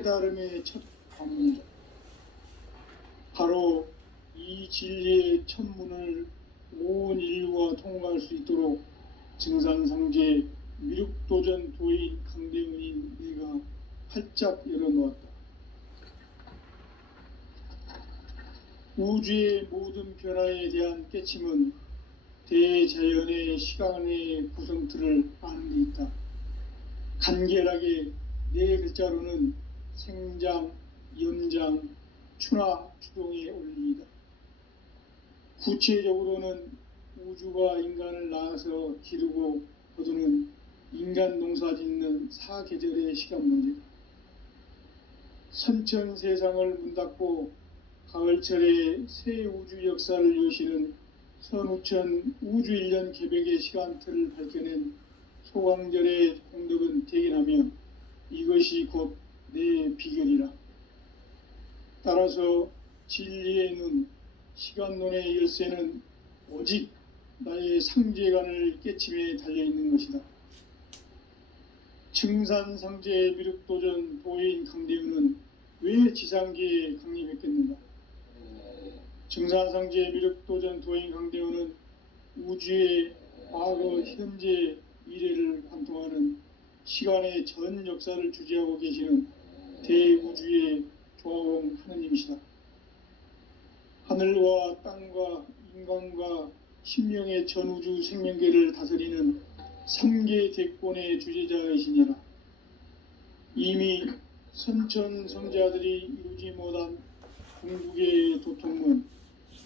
깨달음의 첫 방문이다. 바로 이 진리의 첫 문을 온 인류가 통과할 수 있도록 증산상제 미륵도전 도인 강대은인 내가 활짝 열어놓았다. 우주의 모든 변화에 대한 깨침은 대자연의 시간의 구성틀을 아는 데 있다. 간결하게 네 글자로는 생장, 연장, 추나 추동의 원리이다. 구체적으로는 우주가 인간을 낳아서 기르고 거두는 인간 농사 짓는 사계절의 시간 문제다. 선천 세상을 문닫고 가을철에 새 우주 역사를 여시는 선우천 우주 1년 개백의 시간틀을 밝혀낸 소광절의 공덕은 대견하며 이것이 곧 내 비결이라. 따라서 진리의 눈, 시간론의 열쇠는 오직 나의 상제관을 깨침에 달려있는 것이다. 증산상제 미륵도전 도인 강대은은 왜 지상계에 강림했겠는가? 증산상제 미륵도전 도인 강대은은 우주의 과거, 현재, 미래를 관통하는 시간의 전 역사를 주재하고 계시는 대우주의 조화원 하느님이시다. 하늘과 땅과 인간과 신명의 전우주 생명계를 다스리는 3계 대권의 주제자이시니라. 이미 선천성자들이 이루지 못한 궁극의 도통은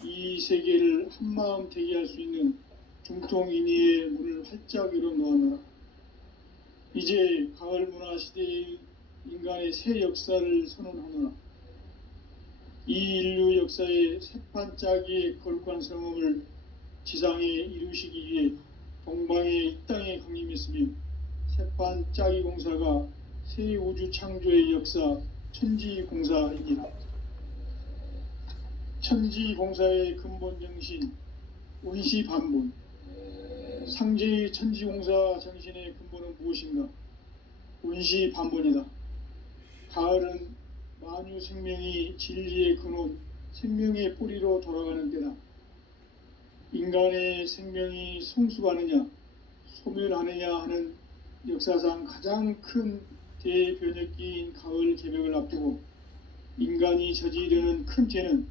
이 세계를 한마음 되게 할 수 있는 중통인의의 문을 활짝 열어놓아노라. 이제 가을 문화 시대의 인간의 새 역사를 선언하노라. 이 인류 역사의 새판짜기의 거룩한 성음을 지상에 이루시기 위해 동방의 이 땅에 강림했으며 새판짜기 공사가 새 우주 창조의 역사 천지공사입니다. 천지공사의 근본 정신 운시반본, 상제의 천지공사 정신의 근본은 무엇인가? 운시반본이다. 가을은 만유 생명이 진리의 근원, 생명의 뿌리로 돌아가는 때다. 인간의 생명이 성숙하느냐, 소멸하느냐 하는 역사상 가장 큰 대변혁기인 가을 개벽을 앞두고 인간이 저지르는 큰 죄는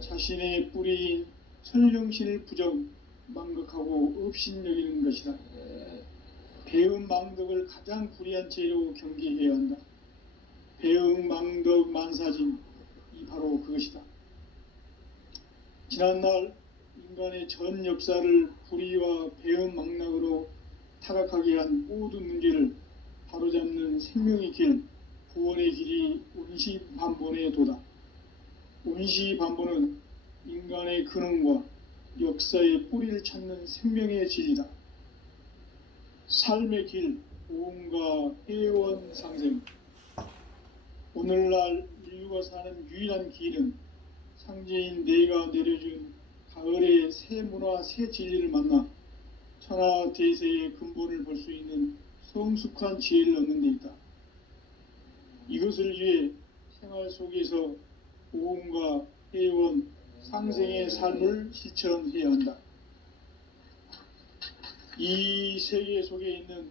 자신의 뿌리인 설령신을 부정, 망극하고 업신여기는 것이다. 배음 망덕을 가장 불의한 죄로 경계해야 한다. 배음 망덕 만사진, 이 바로 그것이다. 지난날 인간의 전 역사를 불의와 배음 망락으로 타락하게 한 모든 문제를 바로잡는 생명의 길, 구원의 길이 운시반본의 도다. 운시반본은 인간의 근원과 역사의 뿌리를 찾는 생명의 진리다. 삶의 길, 보험과 회원 상생. 오늘날 인류가 사는 유일한 길은 상제인 내가 내려준 가을의 새 문화, 새 진리를 만나 천하 대세의 근본을 볼 수 있는 성숙한 지혜를 얻는 데 있다. 이것을 위해 생활 속에서 보험과 회원, 상생의 삶을 실천해야 한다. 이 세계 속에 있는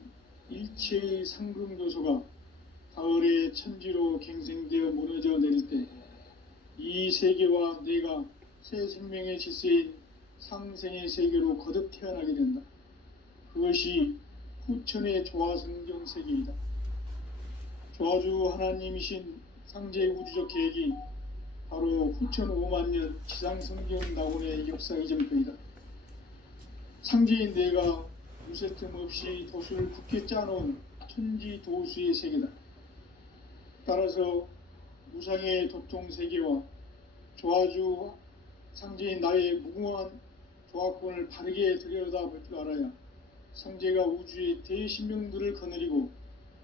일체의 상승요소가 가을의 천지로 갱생되어 무너져 내릴 때 이 세계와 내가 새 생명의 질서인 상생의 세계로 거듭 태어나게 된다. 그것이 후천의 조화성경 세계이다. 조화주 하나님이신 상제 우주적 계획이 바로 후천 5만년 지상성경 낙원의 역사 이전표이다. 상제인 내가 무쇠틈 없이 도수를 굳게 짜놓은 천지도수의 세계다. 따라서 무상의 도통 세계와 조화주 상제인 나의 무궁한 조화권을 바르게 들여다볼 줄 알아야 상제가 우주의 대신명들을 거느리고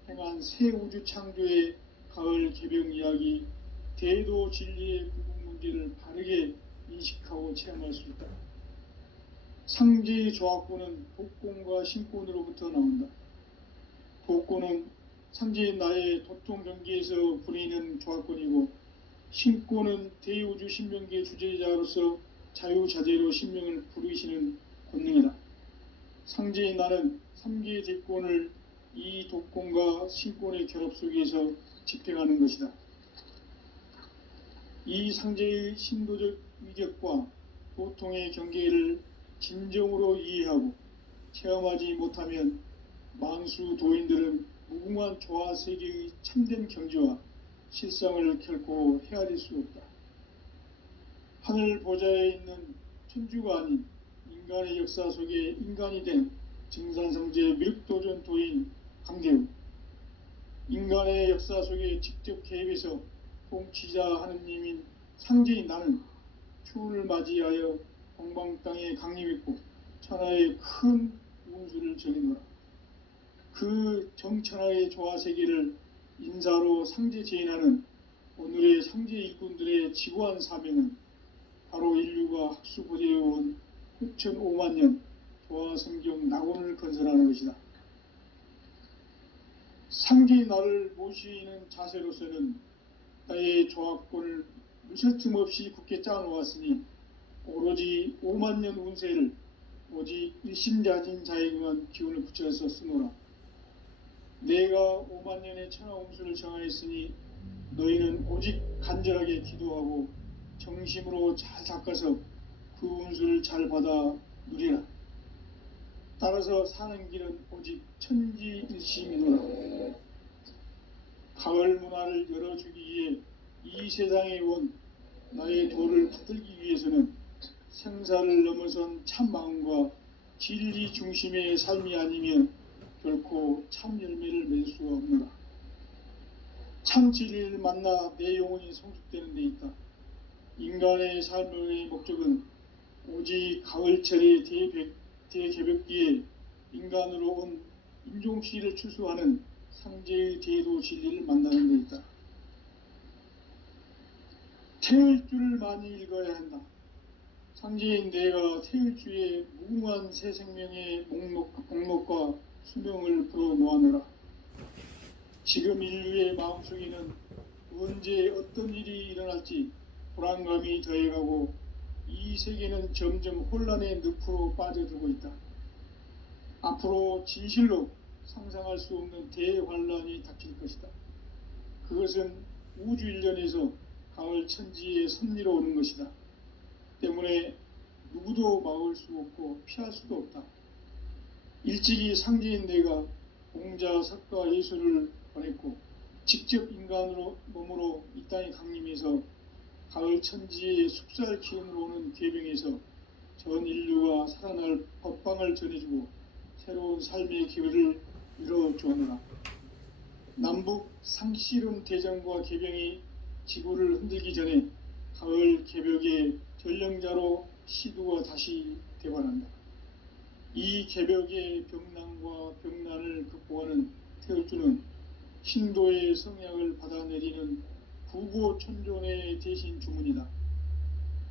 행한 새 우주 창조의 가을 개병 이야기, 대도 진리의 구분 문제를 바르게 인식하고 체험할 수 있다. 상제의 조화권은 복권과 신권으로부터 나온다. 복권은 상제인 나의 도통 경계에서 부리는 조합권이고, 신권은 대우주 신명기의 주제자로서 자유자재로 신명을 부르시는 권능이다. 상제인 나는 3개의 대권을 이 도권과 신권의 결합 속에서 집행하는 것이다. 이 상제의 신도적 위격과 도통의 경계를 진정으로 이해하고 체험하지 못하면 만수 도인들은 무궁한 조화 세계의 참된 경지와 실상을 결코 헤아릴 수 없다. 하늘 보좌에 있는 천주가 아닌 인간의 역사 속에 인간이 된 증산성제 미륵도전 도인 강대우, 인간의 역사 속에 직접 개입해서 통치자 하느님인 상제인 나는 추운을 맞이하여 동방 땅에 강림했고 천하의 큰 운수를 전해노라. 그 정천하의 조화세계를 인사로 상제 제인하는 오늘의 상제 일꾼들의 지고한 사명은 바로 인류가 학수고대해온 6,500만 년 조화성경 낙원을 건설하는 것이다. 상제의 나를 모시는 자세로서는 나의 조합권을 무설틈 없이 굳게 짜놓았으니 오로지 5만 년 운세를 오직 일심자진 자에게만 기운을 붙여서 쓰노라. 내가 5만 년의 천하 운수를 정하였으니 너희는 오직 간절하게 기도하고 정심으로 잘 닦아서 그 운수를 잘 받아 누리라. 따라서 사는 길은 오직 천지일심이노라. 가을 문화를 열어주기 위해 이 세상에 온 나의 도를 받들기 위해서는 생사를 넘어선 참 마음과 진리 중심의 삶이 아니면 결코 참 열매를 맺을 수가 없노라. 참 진리를 만나 내 영혼이 성숙되는 데 있다. 인간의 삶의 목적은 오직 가을철의 대개벽기에 인간으로 온 인종시를 추수하는 상제의 대도 진리를 만나는 데 있다. 태을주를 많이 읽어야 한다. 상제인 내가 태을주의 무궁한 새 생명의 목록과 수명을 풀어놓아노라. 지금 인류의 마음속에는 언제 어떤 일이 일어날지 불안감이 더해가고 이 세계는 점점 혼란의 늪으로 빠져들고 있다. 앞으로 진실로 상상할 수 없는 대환란이 닥칠 것이다. 그것은 우주 일련에서 가을 천지에 선미로 오는 것이다. 때문에 누구도 막을 수 없고 피할 수도 없다. 일찍이 상제인 내가 공자, 석가, 예수를 보냈고 직접 인간으로 몸으로 이 땅에 강림해서 가을 천지의 숙살 기운으로 오는 괴병에서 전 인류가 살아날 법방을 전해주고 새로운 삶의 기회를 이뤄주었노라. 남북 상씨름 대전과 개병이 지구를 흔들기 전에 가을 개벽의 전령자로 시두가 다시 대관한다. 이 개벽의 병난과 병난을 극복하는 태을주는 신도의 성약을 받아내리는 부고천존의 대신 주문이다.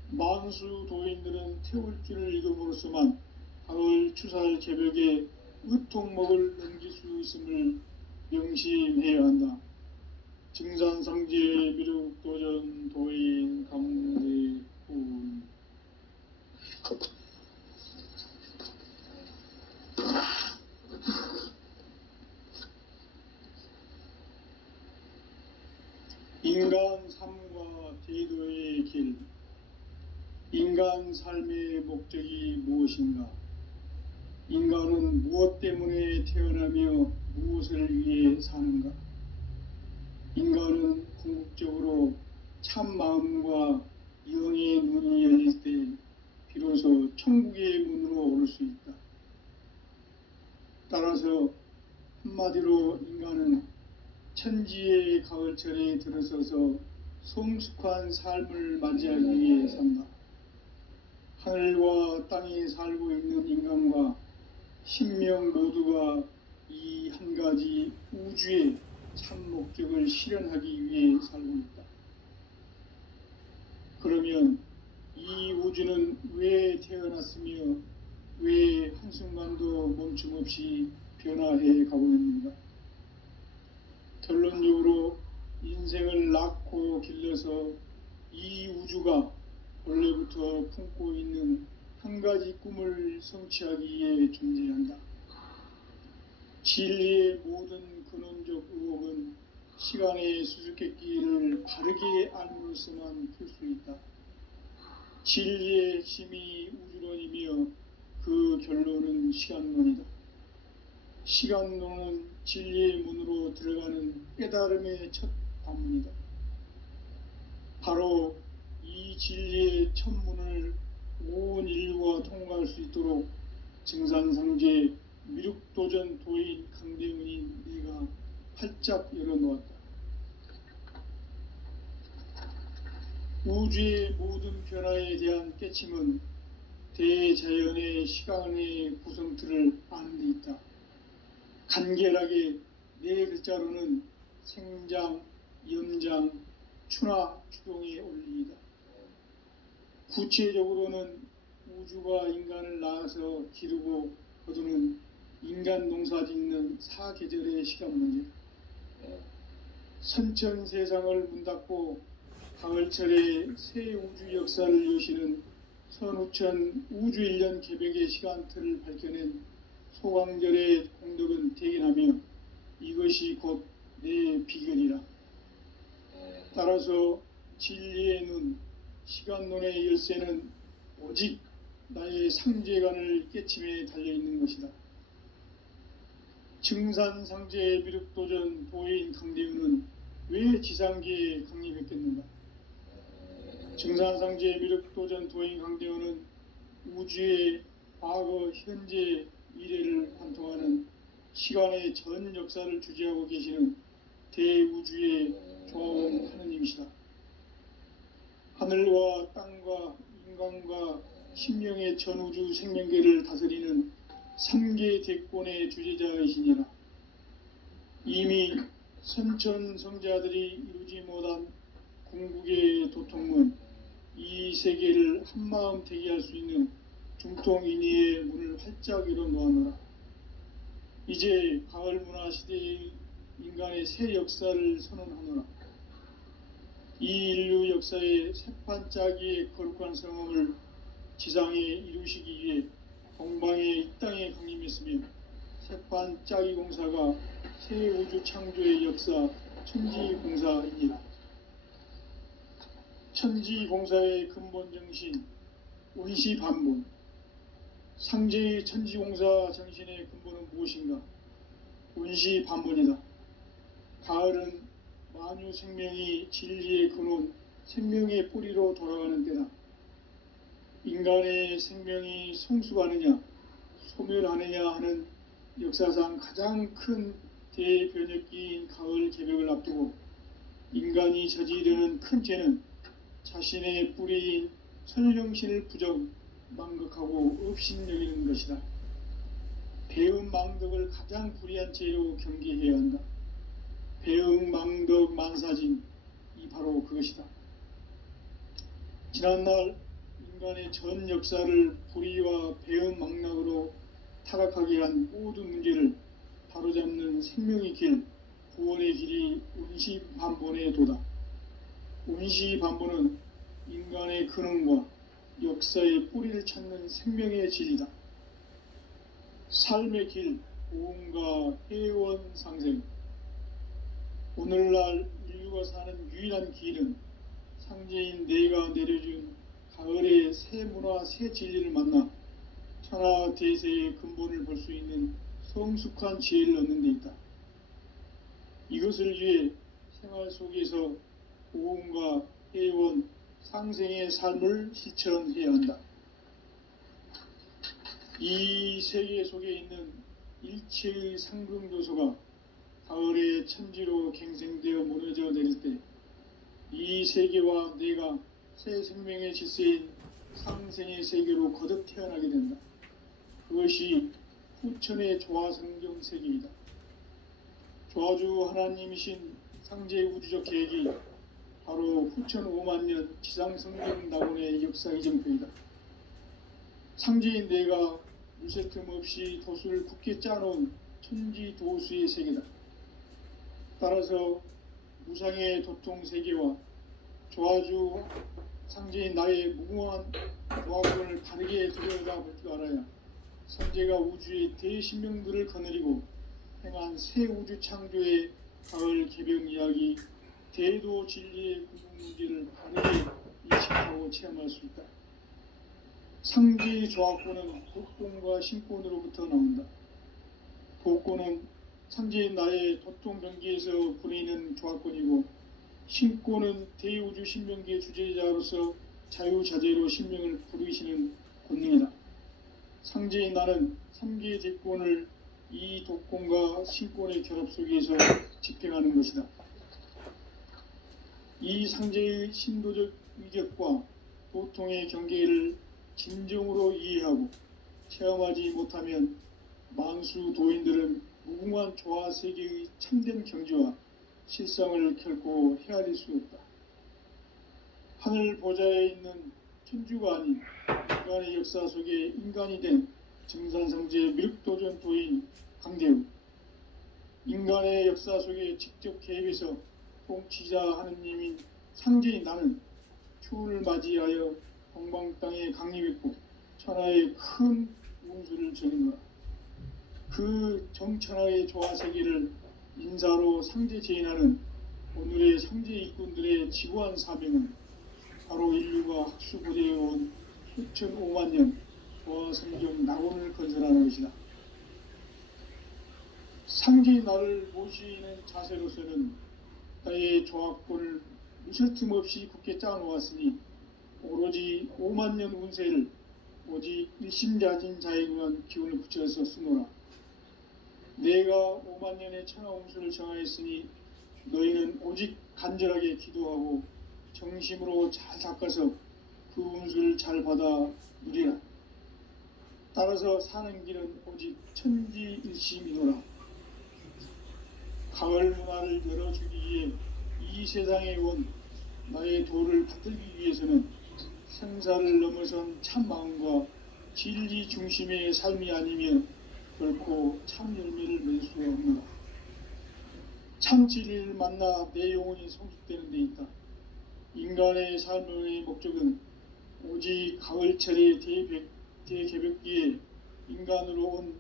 만수 도인들은 태울주를 읽음으로써만 가을 추살 개벽에 의통목을 넘길 수 있음을 명심해야 한다. 증산상제 미륵도전 도인 강대훈. 인간 삶과 대도의 길. 인간 삶의 목적이 무엇인가? 인간은 무엇 때문에 태어나며 무엇을 위해 사는가? 인간은 궁극적으로 참 마음과 영의 눈이 열릴 때 비로소 천국의 문으로 오를 수 있다. 따라서 한마디로 인간은 천지의 가을철에 들어서서 성숙한 삶을 맞이하기 위해 산다. 하늘과 땅에 살고 있는 인간과 신명 모두가 이 한 가지 우주의 참 목적을 실현하기 위해 살고 있다. 그러면 이 우주는 왜 태어났으며 왜 한순간도 멈춤 없이 변화해 가고 있는가? 결론적으로 인생을 낳고 길러서 이 우주가 원래부터 품고 있는 한 가지 꿈을 성취하기 위해 존재한다. 진리의 모든 근원적 의혹은 시간의 수수께끼를 바르게 알므로서만 풀 수 있다. 진리의 핵심이 우주론이며 그 결론은 시간론이다. 시간론은 진리의 문으로 들어가는 깨달음의 첫 관문이다. 바로 이 진리의 첫 문을 온 인류가 통과할 수 있도록 증산상제 미륵도전 도인 강대은인 내가 활짝 열어놓았다. 우주의 모든 변화에 대한 깨침은 대자연의 시간의 구성틀을 아는 데 있다. 간결하게 네 글자로는 생장, 연장, 추나 추동의 원리이다. 구체적으로는 우주가 인간을 낳아서 기르고 거두는 인간 농사 짓는 사계절의 시간 문제. 선천 세상을 문 닫고 가을철에 새 우주 역사를 여시는 선우천 우주 1년 개백의 시간틀을 밝혀낸 소강절의 공덕은 대견하며 이것이 곧 내 비결이라. 따라서 진리의 눈, 시간론의 열쇠는 오직 나의 상제관을 깨침에 달려있는 것이다. 증산상제 미륵도전 도인 강대윤은 왜 지상계에 강림했겠는가? 증산상제 미륵도전 도인 강대윤은 우주의 과거, 현재, 미래를 관통하는 시간의 전 역사를 주재하고 계시는 대우주의 조화원 하느님이시다. 하늘과 땅과 인간과 신명의 전우주 생명계를 다스리는 3계 대권의 주재자이시니라. 이미 선천성자들이 이루지 못한 궁극의 도통문, 이 세계를 한마음 대기할 수 있는 중통인의의 문을 활짝 열어놓아노라. 이제 가을 문화 시대의 인간의 새 역사를 선언하노라. 이 인류 역사의 새판짜기의 거룩한 성험을 지상에 이루시기 위해 동방의 이 땅에 강림했으며 새판짜기 공사가 새 우주 창조의 역사 천지공사입니다. 천지공사의 근본 정신 원시반본. 상제의 천지공사 정신의 근본은 무엇인가? 원시반본이다. 가을은 만유 생명이 진리의 근원, 생명의 뿌리로 돌아가는 때다. 인간의 생명이 성숙하느냐, 소멸하느냐 하는 역사상 가장 큰 대변혁기인 가을 개벽을 앞두고 인간이 저지르는 큰 죄는 자신의 뿌리인 선령신을 부정, 망극하고 업신여기는 것이다. 배은망덕을 가장 불의한 죄로 경계해야 한다. 배은망덕 만사진, 이 바로 그것이다. 지난날 인간의 전 역사를 불의와 배은망락으로 타락하게 한 모든 문제를 바로잡는 생명의 길, 구원의 길이 운시반본의 도다. 운시반본은 인간의 근원과 역사의 뿌리를 찾는 생명의 진리다. 삶의 길, 고음과 회원 상생. 오늘날 인류가 사는 유일한 길은 상제인 내가 내려준 가을의 새 문화, 새 진리를 만나 천하 대세의 근본을 볼 수 있는 성숙한 지혜를 얻는 데 있다. 이것을 위해 생활 속에서 고음과 회원, 상생의 삶을 실천해야 한다. 이 세계 속에 있는 일체의 상승요소가 가을의 천지로 갱생되어 무너져 내릴 때 이 세계와 내가 새 생명의 질서인 상생의 세계로 거듭 태어나게 된다. 그것이 후천의 조화성경 세계이다. 조화주 하나님이신 상제 우주적 계획이 바로 후천 5만년 지상성경 낙원의 역사 이정표이다. 상제인 내가 물새 틈 없이 도수를 굳게 짜놓은 천지도수의 세계다. 따라서 무상의 도통 세계와 조화주 상제인 나의 무궁한 조화권을 바르게 들여다볼 줄 알아야 선제가 우주의 대신명들을 거느리고 행한 새 우주 창조의 가을 개벽 이야기, 대도 진리의 궁극 문제를 바르게 인식하고 체험할 수 있다. 상제의 조화권은 복권과 신권으로부터 나온다. 복권은 상제인 나의 도통 경기에서 부리는 조화권이고, 신권은 대우주 신명기의 주제자로서 자유자재로 신명을 부르시는 권능이다. 상제인 나는 3개의 대권을 이 독권과 신권의 결합 속에서 집행하는 것이다. 이 상제의 신도적 위격과 도통의 경계를 진정으로 이해하고 체험하지 못하면 만수 도인들은 무궁한 조화 세계의 참된 경지와 실상을 결코 헤아릴 수 없다. 하늘 보좌에 있는 천주가 아닌 인간의 역사 속에 인간이 된 증산성제 미륵도전 도인 강대우, 인간의 역사 속에 직접 개입해서 통치자 하느님인 상제인 나는 추운을 맞이하여 동방 땅에 강림했고 천하의 큰 운수를 전한 거라. 그 정천하의 조화 세계를 인사로 상제 제인하는 오늘의 상제 일꾼들의 지구한 사명은 바로 인류가 학수고대해온 수천 5만 년 조화 성경 낙원을 건설하는 것이다. 상제의 나를 모시는 자세로서는 나의 조화권을 무설틈 없이 굳게 짜놓았으니 오로지 5만 년 운세를 오직 일심자진 자에게만 기운을 붙여서 쓰노라. 내가 5만 년의 천하 운수를 정하였으니 너희는 오직 간절하게 기도하고 정심으로 잘 닦아서 그 운수를 잘 받아 누리라. 따라서 사는 길은 오직 천지일심이노라. 가을 문화를 열어주기 위해 이 세상에 온 나의 도를 받들기 위해서는 생사를 넘어선 참 마음과 진리 중심의 삶이 아니면 결코 참 열매를 맺을 수 없노라. 참 진리를 만나 내 영혼이 성숙되는 데 있다. 인간의 삶의 목적은 오직 가을철의 대개벽기에 인간으로 온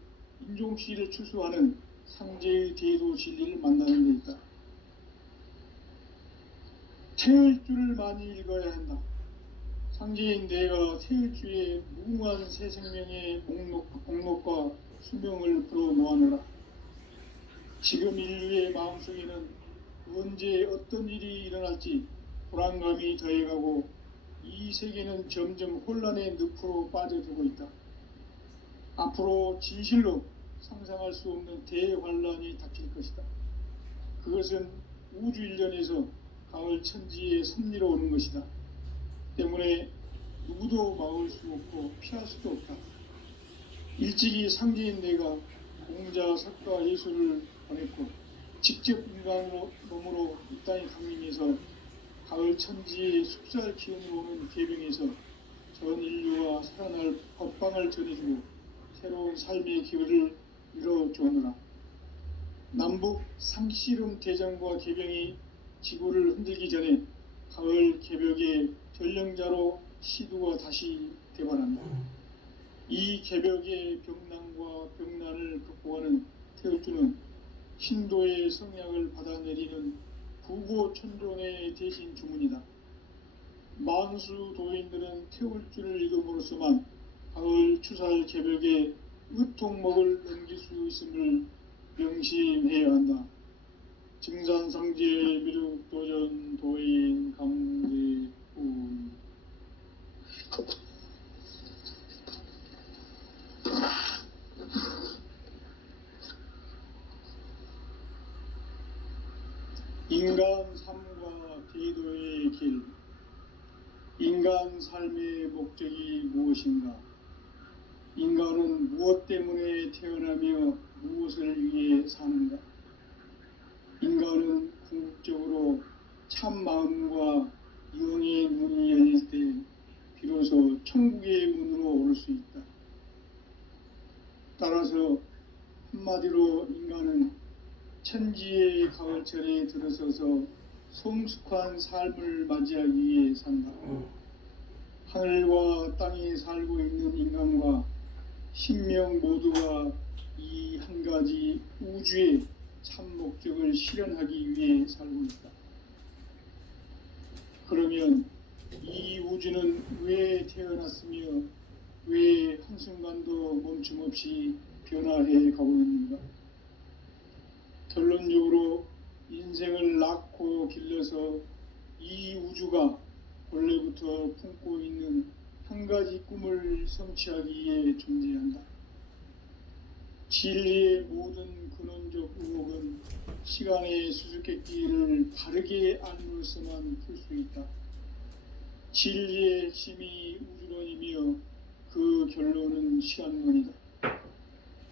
인종씨를 추수하는 상제의 대도 진리를 만나는 데 있다. 태을주를 많이 읽어야 한다. 상제인 내가 태을주의 무궁한 새 생명의 목록과 수명을 풀어놓아노라. 지금 인류의 마음속에는 언제 어떤 일이 일어날지 불안감이 더해가고 이 세계는 점점 혼란의 늪으로 빠져들고 있다. 앞으로 진실로 상상할 수 없는 대환란이 닥칠 것이다. 그것은 우주 일련에서 가을 천지의 섭리로 오는 것이다. 때문에 누구도 막을 수 없고 피할 수도 없다. 일찍이 상제인 내가 공자, 석가, 예수를 보냈고 직접 인간으로 몸으로 이 땅에 강림해서 가을 천지의 숲살 기운으로 오는 계병에서 전 인류와 살아날 법방을 전해주고 새로운 삶의 기회를 이뤄주었노라. 남북 상씨름 대장과 계병이 지구를 흔들기 전에 가을 개벽의 전령자로 시두가 다시 대발한다. 이 개벽의 병난과 병난을 극복하는 태울주는 신도의 성약을 받아내리는 부고천존의 대신 주문이다. 만수 도인들은 태울주를 읽음으로써만 가을 추살 개벽의 의통목을 넘길 수 있음을 명심해야 한다. 증산상제 미륵도전 도인 강대훈. 인간 삶과 대도의 길. 인간 삶의 목적이 무엇인가? 인간은 무엇 때문에 태어나며 무엇을 위해 사는가? 인간은 궁극적으로 참 마음과 영의 문이 열릴 때 비로소 천국의 문으로 오를 수 있다. 따라서 한마디로 인간은 천지의 가을철에 들어서서 성숙한 삶을 맞이하기 위해 산다. 하늘과 땅에 살고 있는 인간과 신명 모두가 이 한 가지 우주의 참 목적을 실현하기 위해 살고 있다. 그러면 이 우주는 왜 태어났으며 왜 한순간도 멈춤 없이 변화해 가고 있는가? 결론적으로 인생을 낳고 길러서 이 우주가 원래부터 품고 있는 한 가지 꿈을 성취하기 위해 존재한다. 진리의 모든 근원적 의혹은 시간의 수수께끼를 바르게 알므로서만 풀 수 있다. 진리의 핵심이 우주론이며 그 결론은 시간론이다.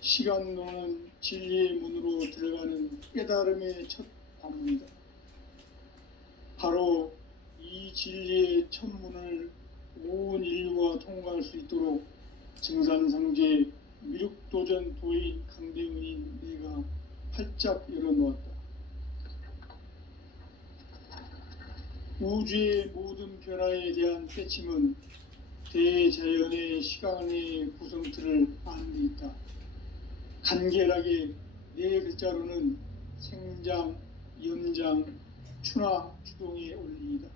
시간론은 진리의 문으로 들어가는 깨달음의 첫 관문이다. 바로 이 진리의 첫 문을 온 인류가 통과할 수 있도록 증산상제 미륵도전 도인 강대훈인 내가 활짝 열어놓았다. 우주의 모든 변화에 대한 깨침은 대자연의 시간의 구성틀을 아는 데 있다. 간결하게 네 글자로는 생장, 연장, 추나, 추동의 원리이다.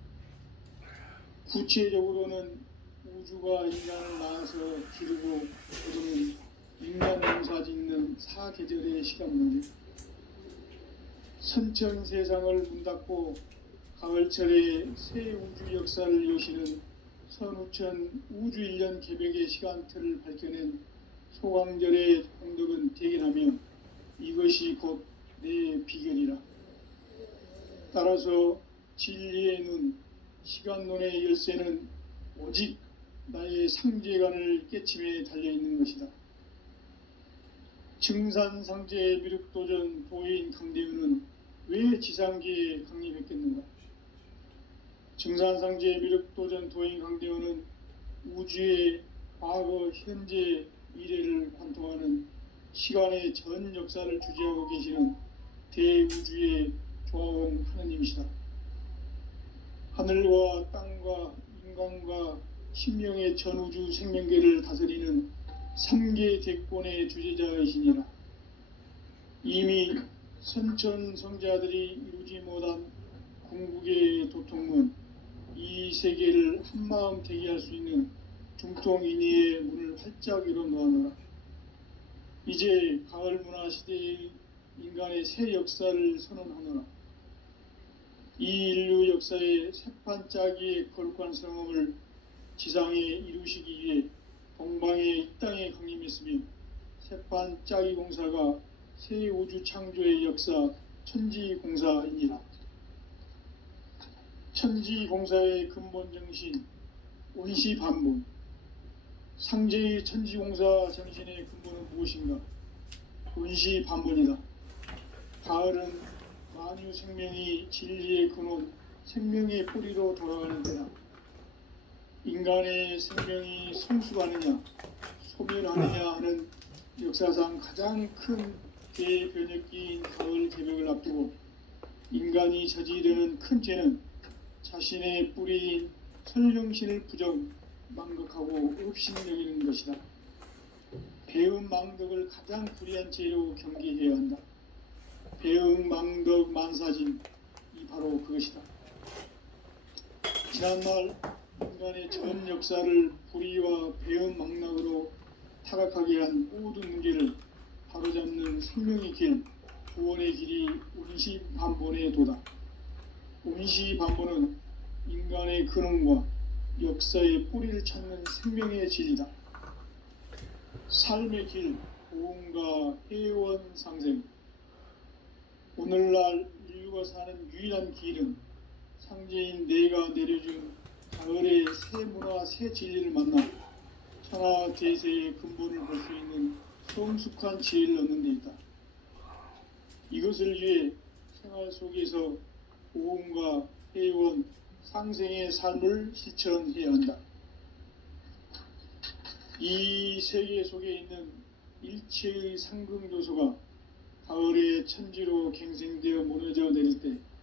구체적으로는 우주가 인간을 낳아서 기르고 거두는 인간 농사 짓는 사계절의 시간론이다. 선천 세상을 문 닫고 가을철에 새 우주 역사를 여시는 선우천 우주 1년 개벽의 시간틀을 밝혀낸 소강절의 공덕은 대견하며 이것이 곧 내 비결이라. 따라서 진리의 눈, 시간론의 열쇠는 오직 나의 상제관을 깨침에 달려있는 것이다. 증산상제 미륵도전 도인 강대훈은 왜 지상계에 강림했겠는가? 증산상제 미륵도전 도인 강대훈은 우주의 과거, 현재, 미래를 관통하는 시간의 전 역사를 주재하고 계시는 대우주의 조화원 하느님이시다. 하늘과 땅과 인간과 신명의 전우주 생명계를 다스리는 3계 대권의 주제자이시니라. 이미 선천성자들이 이루지 못한 궁극의 도통문, 이 세계를 한마음 대기할 수 있는 중통인의의 문을 활짝 열어놓아노라. 이제 가을 문화 시대의 인간의 새 역사를 선언하노라. 이 인류 역사의 새판 짜기의 거룩한 성험을 지상에 이루시기 위해 동방의 이 땅에 강림했으며 새판 짜기 공사가 새 우주 창조의 역사 천지공사이니라. 천지공사의 근본 정신 온시반문. 상제의 천지공사 정신의 근본은 무엇인가? 온시반문이다. 가을은 만유 생명이 진리의 근원, 생명의 뿌리로 돌아가는 때다. 인간의 생명이 성숙하느냐, 소멸하느냐 하는 역사상 가장 큰 대변혁기인 가을 개벽을 앞두고 인간이 저지르는 큰 죄는 자신의 뿌리인 설령신을 부정, 망극하고 업신여기는 것이다. 배음 망덕을 가장 불의한 죄로 경계해야 한다. 배음 망덕 만사진, 이 바로 그것이다. 지난날 인간의 전 역사를 불의와 배음 망락으로 타락하게 한 모든 문제를 바로잡는 생명의 길, 구원의 길이 온시반본의 도다. 온시반본은 인간의 근원과 역사의 뿌리를 찾는 생명의 진리다. 삶의 길, 보험과 회원 상생. 오늘날 인류가 사는 유일한 길은 상제인 내가 내려준 가을의 새 문화, 새 진리를 만나 천하 대세의 근본을 볼 수 있는 성숙한 지혜를 얻는 데 있다. 이것을 위해 생활 속에서 보험과 회원, 상생의 삶을 실천해야 한다. 이 세계 속에 있는 일체의 상승 요소가 가을의 천지로 갱생되어 무너져 내릴 때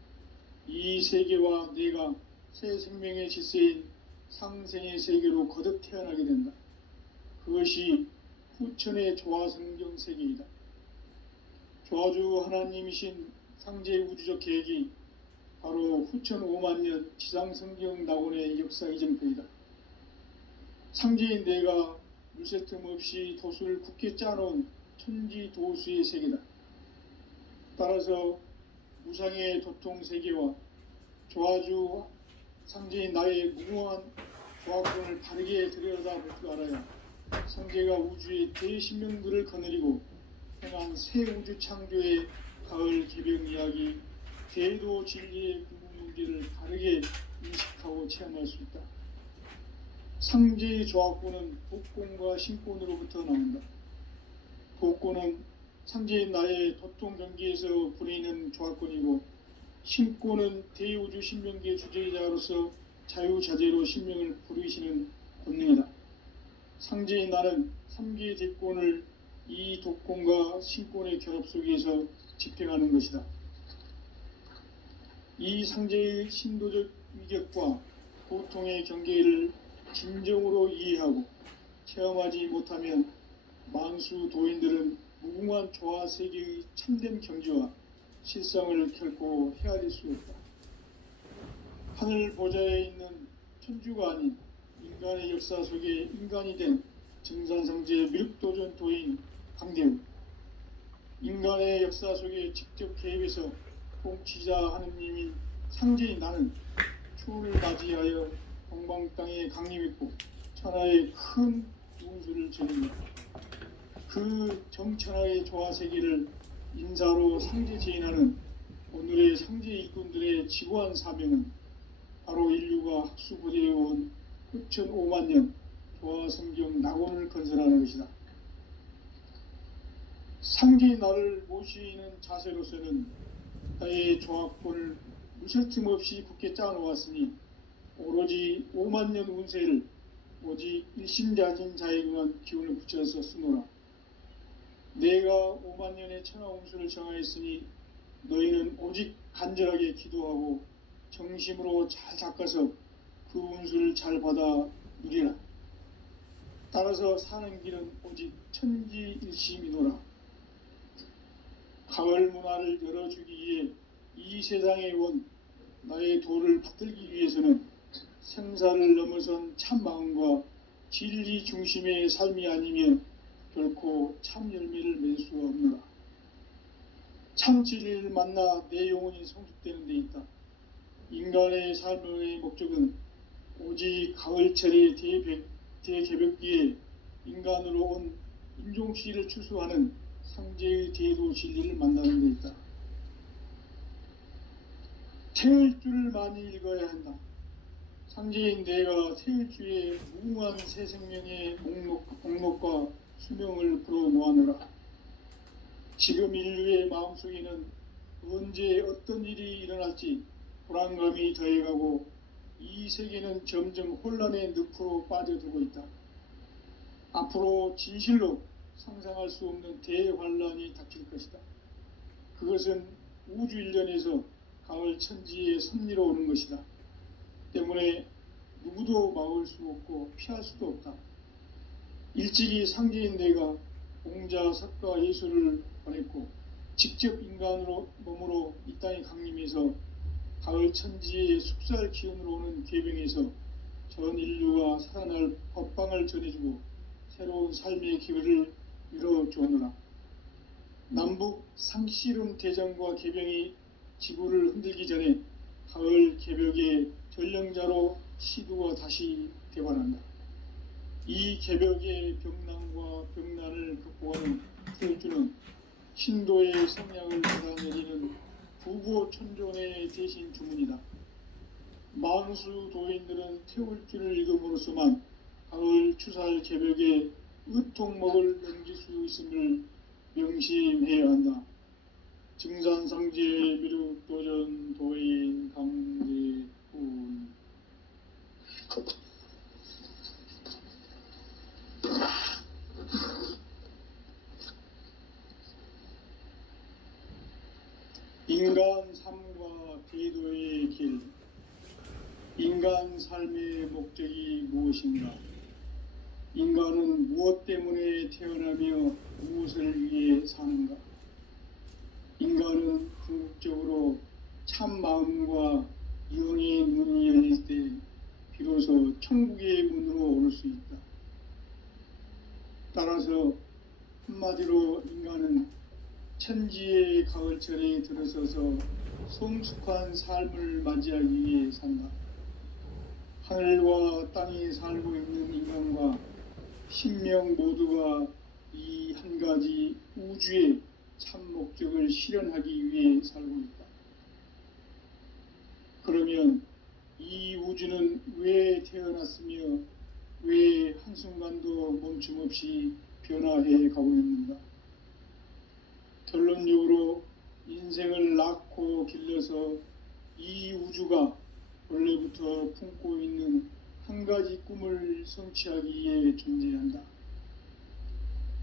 이 세계와 내가 새 생명의 질서인 상생의 세계로 거듭 태어나게 된다. 그것이 후천의 조화성경 세계이다. 조화주 하나님이신 상제의 우주적 계획이 바로 후천 5만 년 지상성경 낙원의 역사 이정표이다. 상제인 내가 물새 틈 없이 도수를 굳게 짜놓은 천지 도수의 세계다. 따라서 무상의 도통 세계와 조화주 상제인 나의 무궁한 조화권을 바르게 들여다볼 줄 알아야 상제가 우주의 대신명들을 거느리고 행한 새 우주 창조의 가을 개벽 이야기, 대도 진리의 궁극 문제를 바르게 인식하고 체험할 수 있다. 상제의 조화권은 복권과 신권으로부터 나온다. 복권은 상제인 나의 도통 경기에서 부리는 조화권이고, 신권은 대우주 신명기의 주제자로서 자유자재로 신명을 부르시는 권능이다. 상제인 나는 3개의 대권을 이 독권과 신권의 결합 속에서 집행하는 것이다. 이 상제의 신도적 위격과 고통의 경계를 진정으로 이해하고 체험하지 못하면 만수 도인들은 무궁한 조화 세계의 참된 경지와 실상을 결코 헤아릴 수 없다. 하늘 보좌에 있는 천주가 아닌 인간의 역사 속에 인간이 된 증산상제 미륵도전 도인 강대우, 인간의 역사 속에 직접 개입해서 통치자 하느님인 상제인 나는 추운을 맞이하여 동방 땅에 강림했고 천하의 큰 운수를 지닙니다. 그 정천하의 조화 세계를 인사로 상제 제인하는 오늘의 상제 일꾼들의 지고한 사명은 바로 인류가 학수부대해온 후천 5만 년 조화 성경 낙원을 건설하는 것이다. 상제의 나를 모시는 자세로서는 나의 조화권을 무설틈 없이 굳게 짜놓았으니 오로지 5만 년 운세를 오직 일심자진 자에게만 기운을 붙여서 쓰노라. 내가 5만 년의 천하 운수를 정하였으니 너희는 오직 간절하게 기도하고 정심으로 잘 닦아서 그 운수를 잘 받아 누리라. 따라서 사는 길은 오직 천지일심이노라. 가을 문화를 열어주기 위해 이 세상에 온 나의 도를 받들기 위해서는 생사를 넘어선 참 마음과 진리 중심의 삶이 아니면 결코 참 열매를 맺을 수가 없노라. 참 진리를 만나 내 영혼이 성숙되는 데 있다. 인간의 삶의 목적은 오직 가을철의 대개벽기에 인간으로 온 인종시를 추수하는 상제의 대도 진리를 만나는 데 있다. 태을주를 많이 읽어야 한다. 상제인 내가 태을주의 무궁한 새 생명의 목록과 수명을 불어놓아노라. 지금 인류의 마음속에는 언제 어떤 일이 일어날지 불안감이 더해가고 이 세계는 점점 혼란의 늪으로 빠져들고 있다. 앞으로 진실로 상상할 수 없는 대환란이 닥칠 것이다. 그것은 우주 일련에서 가을 천지의 섭리로 오는 것이다. 때문에 누구도 막을 수 없고 피할 수도 없다. 일찍이 상제인 내가 공자, 석가, 예수를 보냈고 직접 인간으로 몸으로 이 땅에 강림해서 가을 천지의 숙살 기운으로 오는 계병에서 전 인류가 살아날 법방을 전해주고 새로운 삶의 기회를 이뤄주었노라. 남북 상씨름 대전과 계병이 지구를 흔들기 전에 가을 개벽의 전령자로 시두가 다시 되관한다. 이 개벽의 병난과 병난을 극복하는 태울주는 신도의 성향을 받아내리는 부고천존의 대신 주문이다. 만수 도인들은 태울주를 읽음으로써만 가을 추살 개벽의 의통목을 넘길 수 있음을 명심해야 한다. 증산상제의 미륵도전 도인 강대훈. 인간 삶의 목적이 무엇인가? 인간은 무엇 때문에 태어나며 무엇을 위해 사는가? 인간은 궁극적으로 참 마음과 영의 문이 열릴 때 비로소 천국의 문으로 오를 수 있다. 따라서 한마디로 인간은 천지의 가을철에 들어서서 성숙한 삶을 맞이하기 위해 산다. 하늘과 땅에 살고 있는 인간과 신명 모두가 이 한 가지 우주의 참 목적을 실현하기 위해 살고 있다. 그러면 이 우주는 왜 태어났으며 왜 한순간도 멈춤 없이 변화해 가고 있는가? 결론적으로 인생을 낳고 길러서 이 우주가 원래부터 품고 있는 한 가지 꿈을 성취하기 위해 존재한다.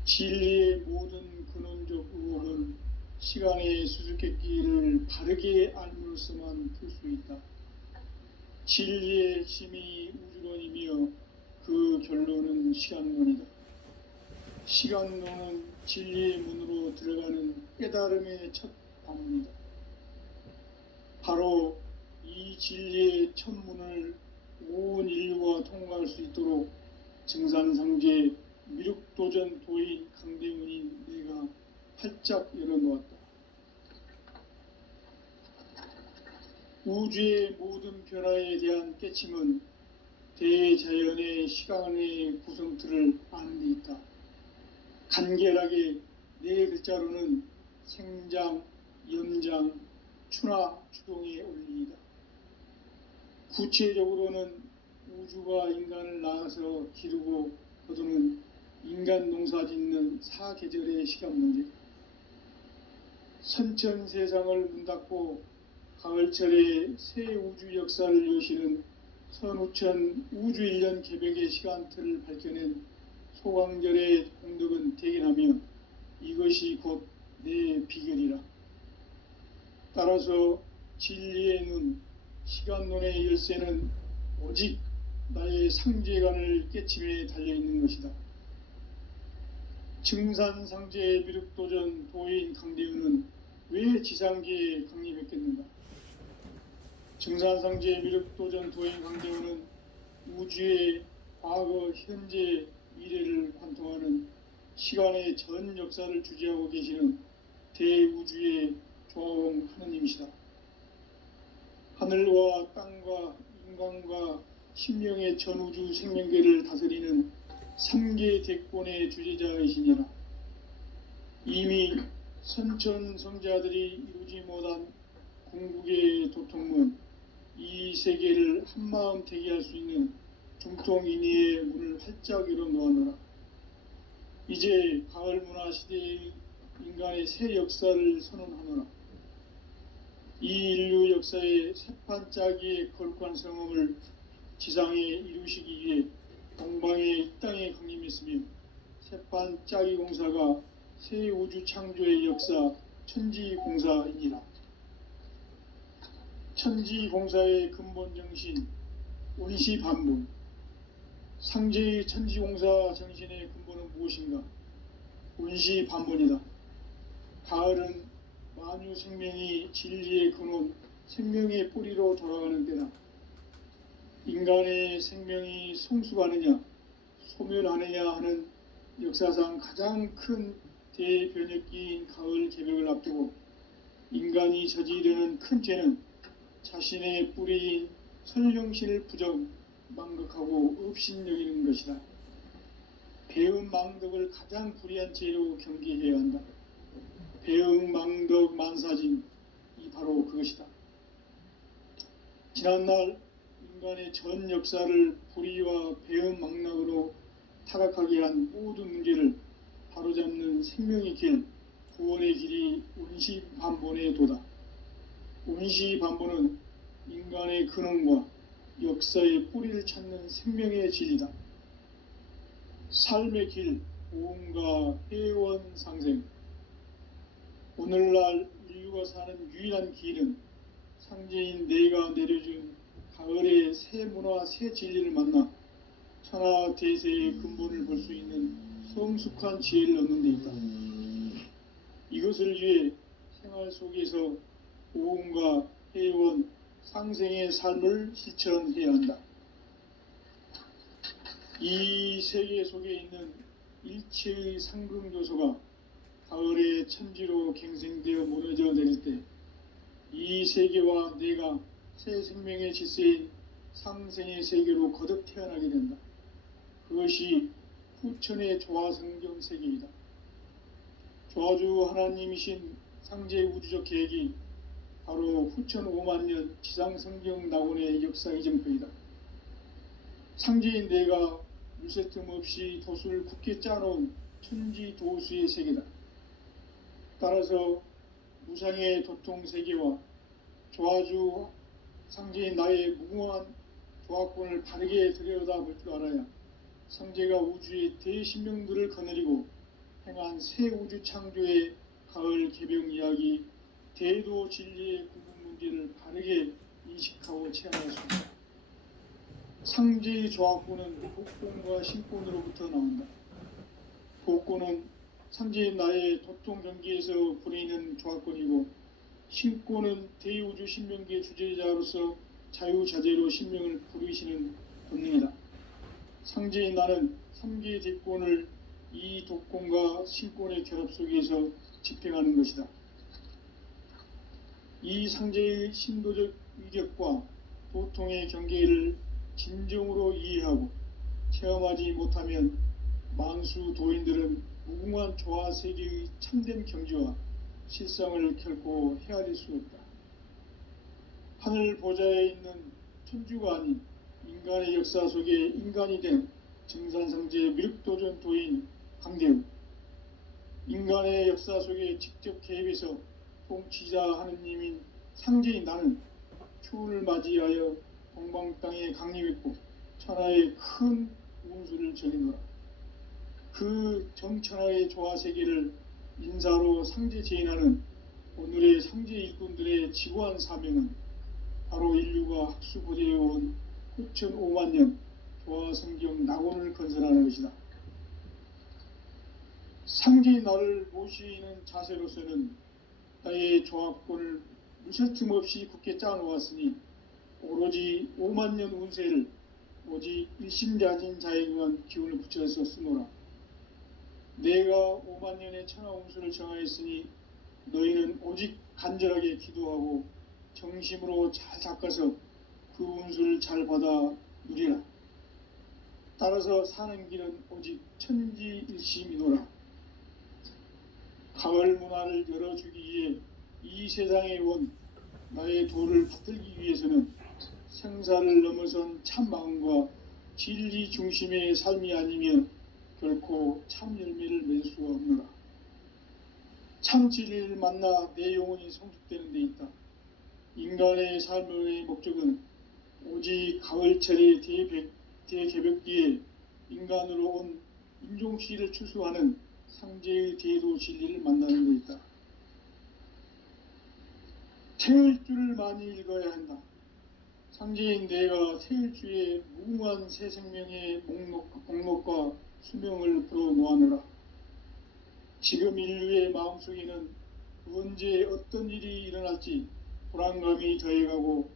진리의 모든 근원적 의혹은 시간의 수수께끼를 바르게 알므로써만 풀 수 있다. 진리의 핵심이 우주론이며 그 결론은 시간론이다. 시간론은 진리의 문으로 들어가는 깨달음의 첫 방문이다. 바로 이 진리의 첫 문을 온 인류가 통과할 수 있도록 증산상제 미륵도전 도인 강대문인 내가 활짝 열어놓았다. 우주의 모든 변화에 대한 깨침은 대자연의 시간의 구성틀을 아는 데 있다. 간결하게 네 글자로는 생장, 염장, 추나 추동의 원리이다. 구체적으로는 우주가 인간을 낳아서 기르고 거두는 인간 농사 짓는 사계절의 시간 문제, 선천 세상을 문 닫고 가을철에 새 우주 역사를 여시는 선우천 우주 1년 개벽의 시간틀을 밝혀낸 소강절의 공덕은 대견하며 이것이 곧 내 비결이라. 따라서 진리의 눈, 시간론의 열쇠는 오직 나의 상제관을 깨침에 달려있는 것이다. 증산상제 미륵도전 도인 강대은은 왜 지상계에 강림했겠는가? 증산상제 미륵도전 도인 강대은은 우주의 과거, 현재, 미래를 관통하는 시간의 전 역사를 주재하고 계시는 대우주의 조화원 하느님이시다. 하늘과 땅과 인간과 신명의 전우주 생명계를 다스리는 3계 대권의 주제자이시니라. 이미 선천성자들이 이루지 못한 궁극의 도통문, 이 세계를 한마음 대기할 수 있는 중통인의의 문을 활짝 열어놓아노라. 이제 가을 문화 시대의 인간의 새 역사를 선언하노라. 이 인류 역사의 새판짜기의 거룩한 성험을 지상에 이루시기 위해 동방의 이 땅에 강림했으며 새판짜기 공사가 새 우주 창조의 역사 천지공사이니라. 천지공사의 근본 정신 원시반문, 상제의 천지공사 정신의 근본은 무엇인가? 원시반문이다. 가을은 만유 생명이 진리의 근원, 생명의 뿌리로 돌아가는 때다. 인간의 생명이 성숙하느냐, 소멸하느냐 하는 역사상 가장 큰 대변혁기인 가을 개벽을 앞두고 인간이 저지르는 큰 죄는 자신의 뿌리인 선령신을 부정, 망극하고 업신여기는 것이다. 배은 망덕을 가장 불의한 죄로 경계해야 한다. 배응 망덕 만사진, 이 바로 그것이다. 지난날 인간의 전 역사를 불의와 배응 망락으로 타락하게 한 모든 문제를 바로잡는 생명의 길, 구원의 길이 원시반본의 도다. 원시반본은 인간의 근원과 역사의 뿌리를 찾는 생명의 진리다. 삶의 길, 보험과 회원 상생. 오늘날 인류가 사는 유일한 길은 상제인 내가 내려준 가을의 새 문화 새 진리를 만나 천하 대세의 근본을 볼 수 있는 성숙한 지혜를 얻는 데 있다. 이것을 위해 생활 속에서 오음과 회원, 상생의 삶을 실천해야 한다. 이 세계 속에 있는 일체의 상승 요소가 가을의 천지로 갱생되어 무너져 내릴 때 이 세계와 내가 새 생명의 질서인 상생의 세계로 거듭 태어나게 된다. 그것이 후천의 조화성경 세계이다. 조화주 하나님이신 상제 우주적 계획이 바로 후천 5만년 지상성경 낙원의 역사 이정표이다. 상제인 내가 물새 틈 없이 도수를 굳게 짜놓은 천지 도수의 세계다. 따라서 무상의 도통 세계와 조화주 상제인 나의 무궁한 조화권을 바르게 들여다볼 줄 알아야 상제가 우주의 대신명들을 거느리고 행한 새 우주 창조의 가을 개병 이야기 대도 진리의 구분 문제를 바르게 인식하고 체험할 수 있다. 상제의 조화권은 복권과 신권으로부터 나온다. 복권은 상제인 나의 도통 경계에서 부리는 조화권이고, 신권은 대우주 신명기의 주제자로서 자유자재로 신명을 부르시는 본능이다. 상제인 나는 3개의 대권을 이 독권과 신권의 결합 속에서 집행하는 것이다. 이 상제의 신도적 위력과 도통의 경계를 진정으로 이해하고 체험하지 못하면 만수 도인들은 무궁한 조화 세계의 참된 경지와 실상을 결코 헤아릴 수 없다. 하늘 보좌에 있는 천주가 아닌 인간의 역사 속에 인간이 된 정산상제 미륵도전 도인 강대우, 인간의 역사 속에 직접 개입해서 통치자 하느님인 상제인 나는 추운을 맞이하여 동방 땅에 강림했고 천하의 큰 운수를 전해노라. 그 정천하의 조화세계를 인사로 상제 제인하는 오늘의 상제 일꾼들의 지구한 사명은 바로 인류가 학수고대해온 후천 5만년 조화성경 낙원을 건설하는 것이다. 상제인 나를 모시는 자세로서는 나의 조화권을 무쇠 틈 없이 굳게 짜놓았으니 오로지 5만년 운세를 오직 일심자진 자에게만 기운을 붙여서 쓰노라. 내가 5만년의 천하 운수를 정하였으니 너희는 오직 간절하게 기도하고 정심으로 잘 닦아서 그 운수를 잘 받아 누리라. 따라서 사는 길은 오직 천지일심이노라. 가을 문화를 열어주기 위해 이 세상에 온 나의 도를 받들기 위해서는 생사를 넘어선 참 마음과 진리 중심의 삶이 아니면 결코 참 열매를 맺을 수가 없노라. 참 진리를 만나 내 영혼이 성숙되는 데 있다. 인간의 삶의 목적은 오직 가을철의 대개벽기에 인간으로 온 인종시를 추수하는 상제의 대도 진리를 만나는 데 있다. 태일주를 많이 읽어야 한다. 상제인 내가 태일주의 무궁한 새 생명의 목록과 수명을 불어놓아노라. 지금 인류의 마음속에는 언제 어떤 일이 일어날지 불안감이 더해가고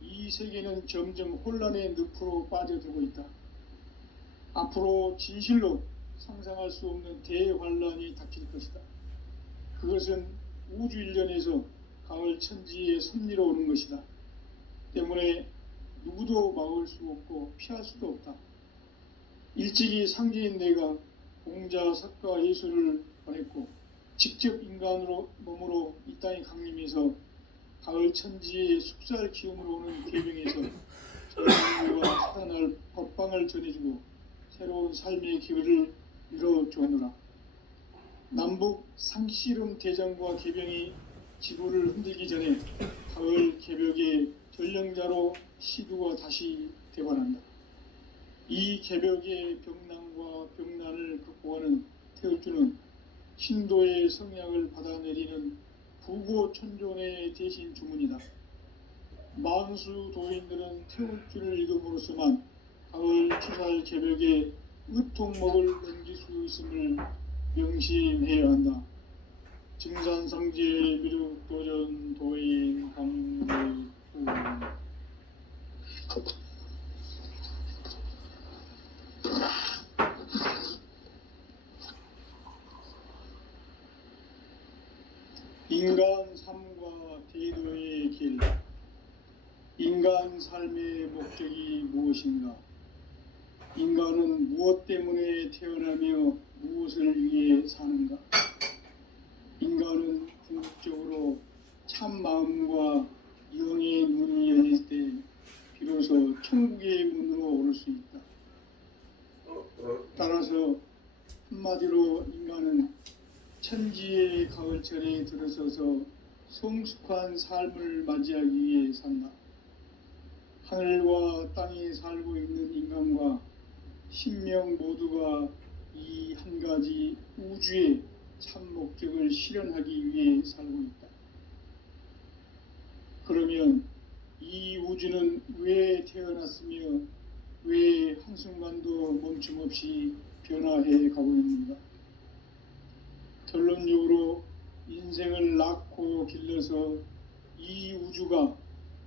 이 세계는 점점 혼란의 늪으로 빠져들고 있다. 앞으로 진실로 상상할 수 없는 대환란이 닥칠 것이다. 그것은 우주 일련에서 가을 천지의 섭리로 오는 것이다. 때문에 누구도 막을 수 없고 피할 수도 없다. 일찍이 상제인 내가 공자, 석가, 예수를 보냈고 직접 인간으로 몸으로 이 땅에 강림해서 가을 천지의 숙살 기운으로 오는 계명에서 인류가 살아날 법방을 전해주고 새로운 삶의 기회를 이뤄주었노라. 남북 상씨름 대전과 개병이 지구를 흔들기 전에 가을 개벽의 전령자로 시두가 다시 되관한다. 이 개벽의 병난과 병난을 극복하는 태울주는 신도의 성약을 받아내리는 부고천존의 대신 주문이다. 만수 도인들은 태울주를 읽음으로써만 가을 추살 개벽에 으통목을 넘길 수 있음을 명심해야 한다. 증산상제 미륵도전 도인 강대구. 인간 삶과 대도의 길. 인간 삶의 목적이 무엇인가? 인간은 무엇 때문에 태어나며 무엇을 위해 사는가? 인간은 궁극적으로 참 마음과 영의 문을 열릴 때 비로소 천국의 문으로 오를 수 있다. 따라서 한마디로 인간은 천지의 가을철에 들어서서 성숙한 삶을 맞이하기 위해 산다. 하늘과 땅에 살고 있는 인간과 신명 모두가 이 한 가지 우주의 참 목적을 실현하기 위해 살고 있다. 그러면 이 우주는 왜 태어났으며 왜 한순간도 멈춤 없이 변화해 가고 있는가? 결론적으로 인생을 낳고 길러서 이 우주가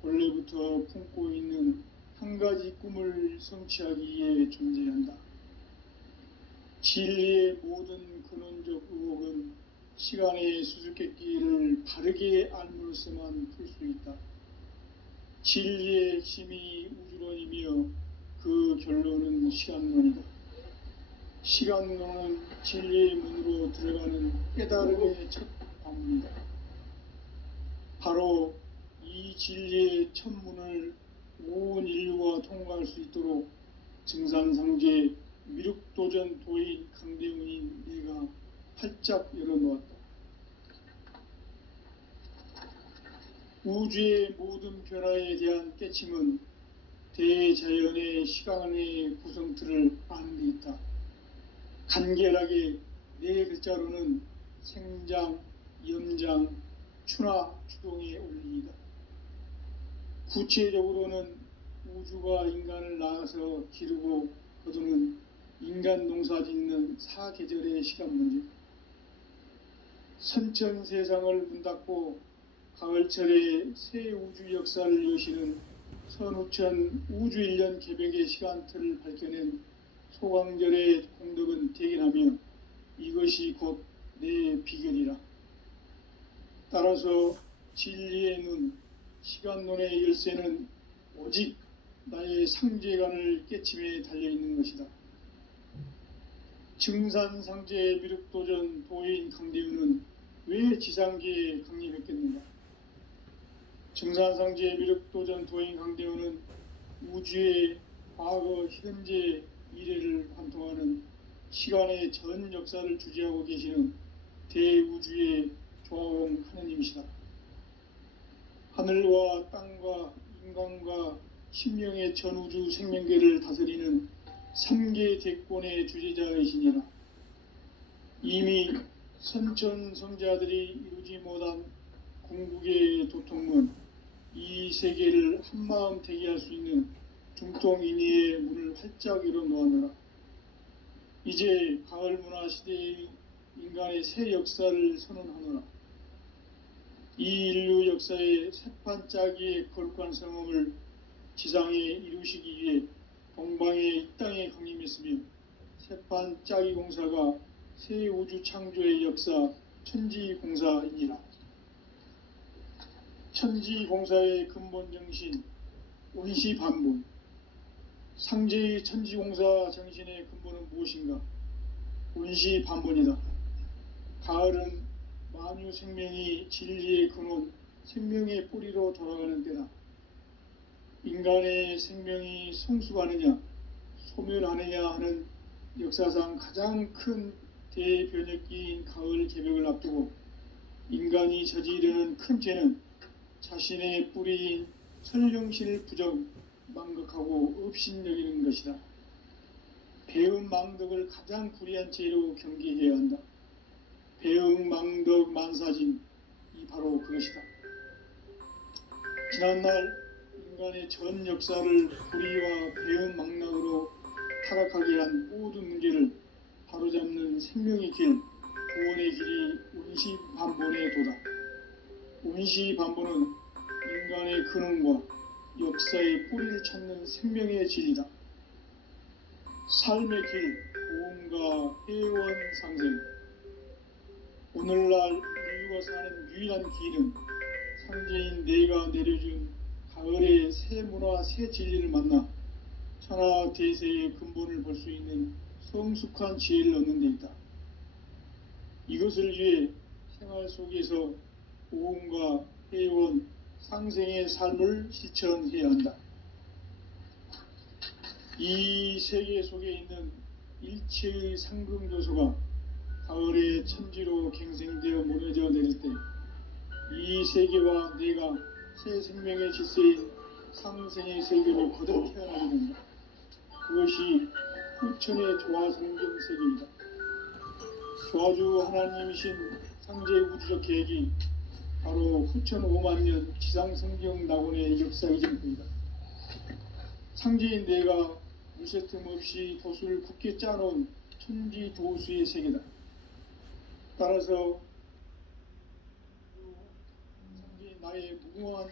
원래부터 품고 있는 한 가지 꿈을 성취하기 위해 존재한다. 진리의 모든 근원적 의혹은 시간의 수수께끼를 바르게 알므로써만 풀 수 있다. 진리의 핵심이 우주론이며 그 결론은 시간론이다. 시간론은 진리의 문으로 들어가는 깨달음의 첫 방문이다. 바로 이 진리의 첫 문을 온 인류가 통과할 수 있도록 증산상제 미륵도전 도인 강대웅인 내가 활짝 열어놓았다. 우주의 모든 변화에 대한 깨침은 대자연의 시간의 구성틀을 아는 데 있다. 간결하게 네 글자로는 생장, 염장, 추나 추동의 원리이다. 구체적으로는 우주가 인간을 낳아서 기르고 거두는 인간 농사 짓는 사계절의 시간 문제. 선천 세상을 문 닫고 가을철에 새 우주 역사를 여시는 선우천 우주 1년 개벽의 시간틀을 밝혀낸 소강절의 공덕은 대견하며 이것이 곧 내 비결이라. 따라서 진리의 눈, 시간론의 열쇠는 오직 나의 상제관을 깨침에 달려있는 것이다. 증산상제 미륵도전 도인 강대웅은 왜 지상계에 강림했겠는가? 증산상제 미륵도전 도인 강대웅은 우주의 과거, 현재, 미래를 관통하는 시간의 전 역사를 주재하고 계시는 대우주의 조화원 하느님이시다. 하늘과 땅과 인간과 신명의 전우주 생명계를 다스리는 3계 대권의 주제자이시니라. 이미 선천성자들이 이루지 못한 궁극의 도통문, 이 세계를 한마음 되게 할 수 있는 중통인의의 문을 활짝 열어놓아노라. 이제 가을 문화 시대의 인간의 새 역사를 선언하노라. 이 인류 역사의 새판짜기의 거룩한 성험을 지상에 이루시기 위해 동방의 이 땅에 강림했으며 새판짜기 공사가 새 우주 창조의 역사 천지공사이니라. 천지공사의 근본 정신 원시반본. 상제의 천지공사 정신의 근본은 무엇인가? 원시반본이다. 가을은 만유 생명이 진리의 근원, 생명의 뿌리로 돌아가는 때다. 인간의 생명이 성숙하느냐, 소멸하느냐 하는 역사상 가장 큰 대변혁기인 가을 개벽을 앞두고 인간이 저지르는 큰 죄는 자신의 뿌리인 설령신을 부정, 망극하고 업신여기는 것이다. 배음 망덕을 가장 불의한 죄로 경계해야 한다. 배음 망덕 만사진, 이 바로 그것이다. 지난날 인간의 전 역사를 불의와 배은망락으로 타락하게 한 모든 문제를 바로잡는 생명의 길, 구원의 길이 운시반본의 도다. 운시반본은 인간의 근원과 역사의 뿌리를 찾는 생명의 진리다. 삶의 길, 보험과 회원 상생. 오늘날 인류가 사는 유일한 길은 상제인 내가 내려준 가을의 새 문화, 새 진리를 만나 천하 대세의 근본을 볼 수 있는 성숙한 지혜를 얻는 데 있다. 이것을 위해 생활 속에서 보험과 회원, 상생의 삶을 실천해야 한다. 이 세계 속에 있는 일체의 상금조소가 가을의 천지로 갱생되어 무너져 내릴 때 이 세계와 내가 새 생명의 질서인 상생의 세계로 거듭 태어나게 된다. 그것이 후천의 조화성경 세계이다. 조화주 하나님이신 상제의 우주적 계획이 바로 후천 5만 년 지상성경 낙원의 역사의 전부이다. 상제인 내가 물새틈 없이 도수를 굳게 짜놓은 천지 조수의 세계다. 따라서 상제인 나의 무궁한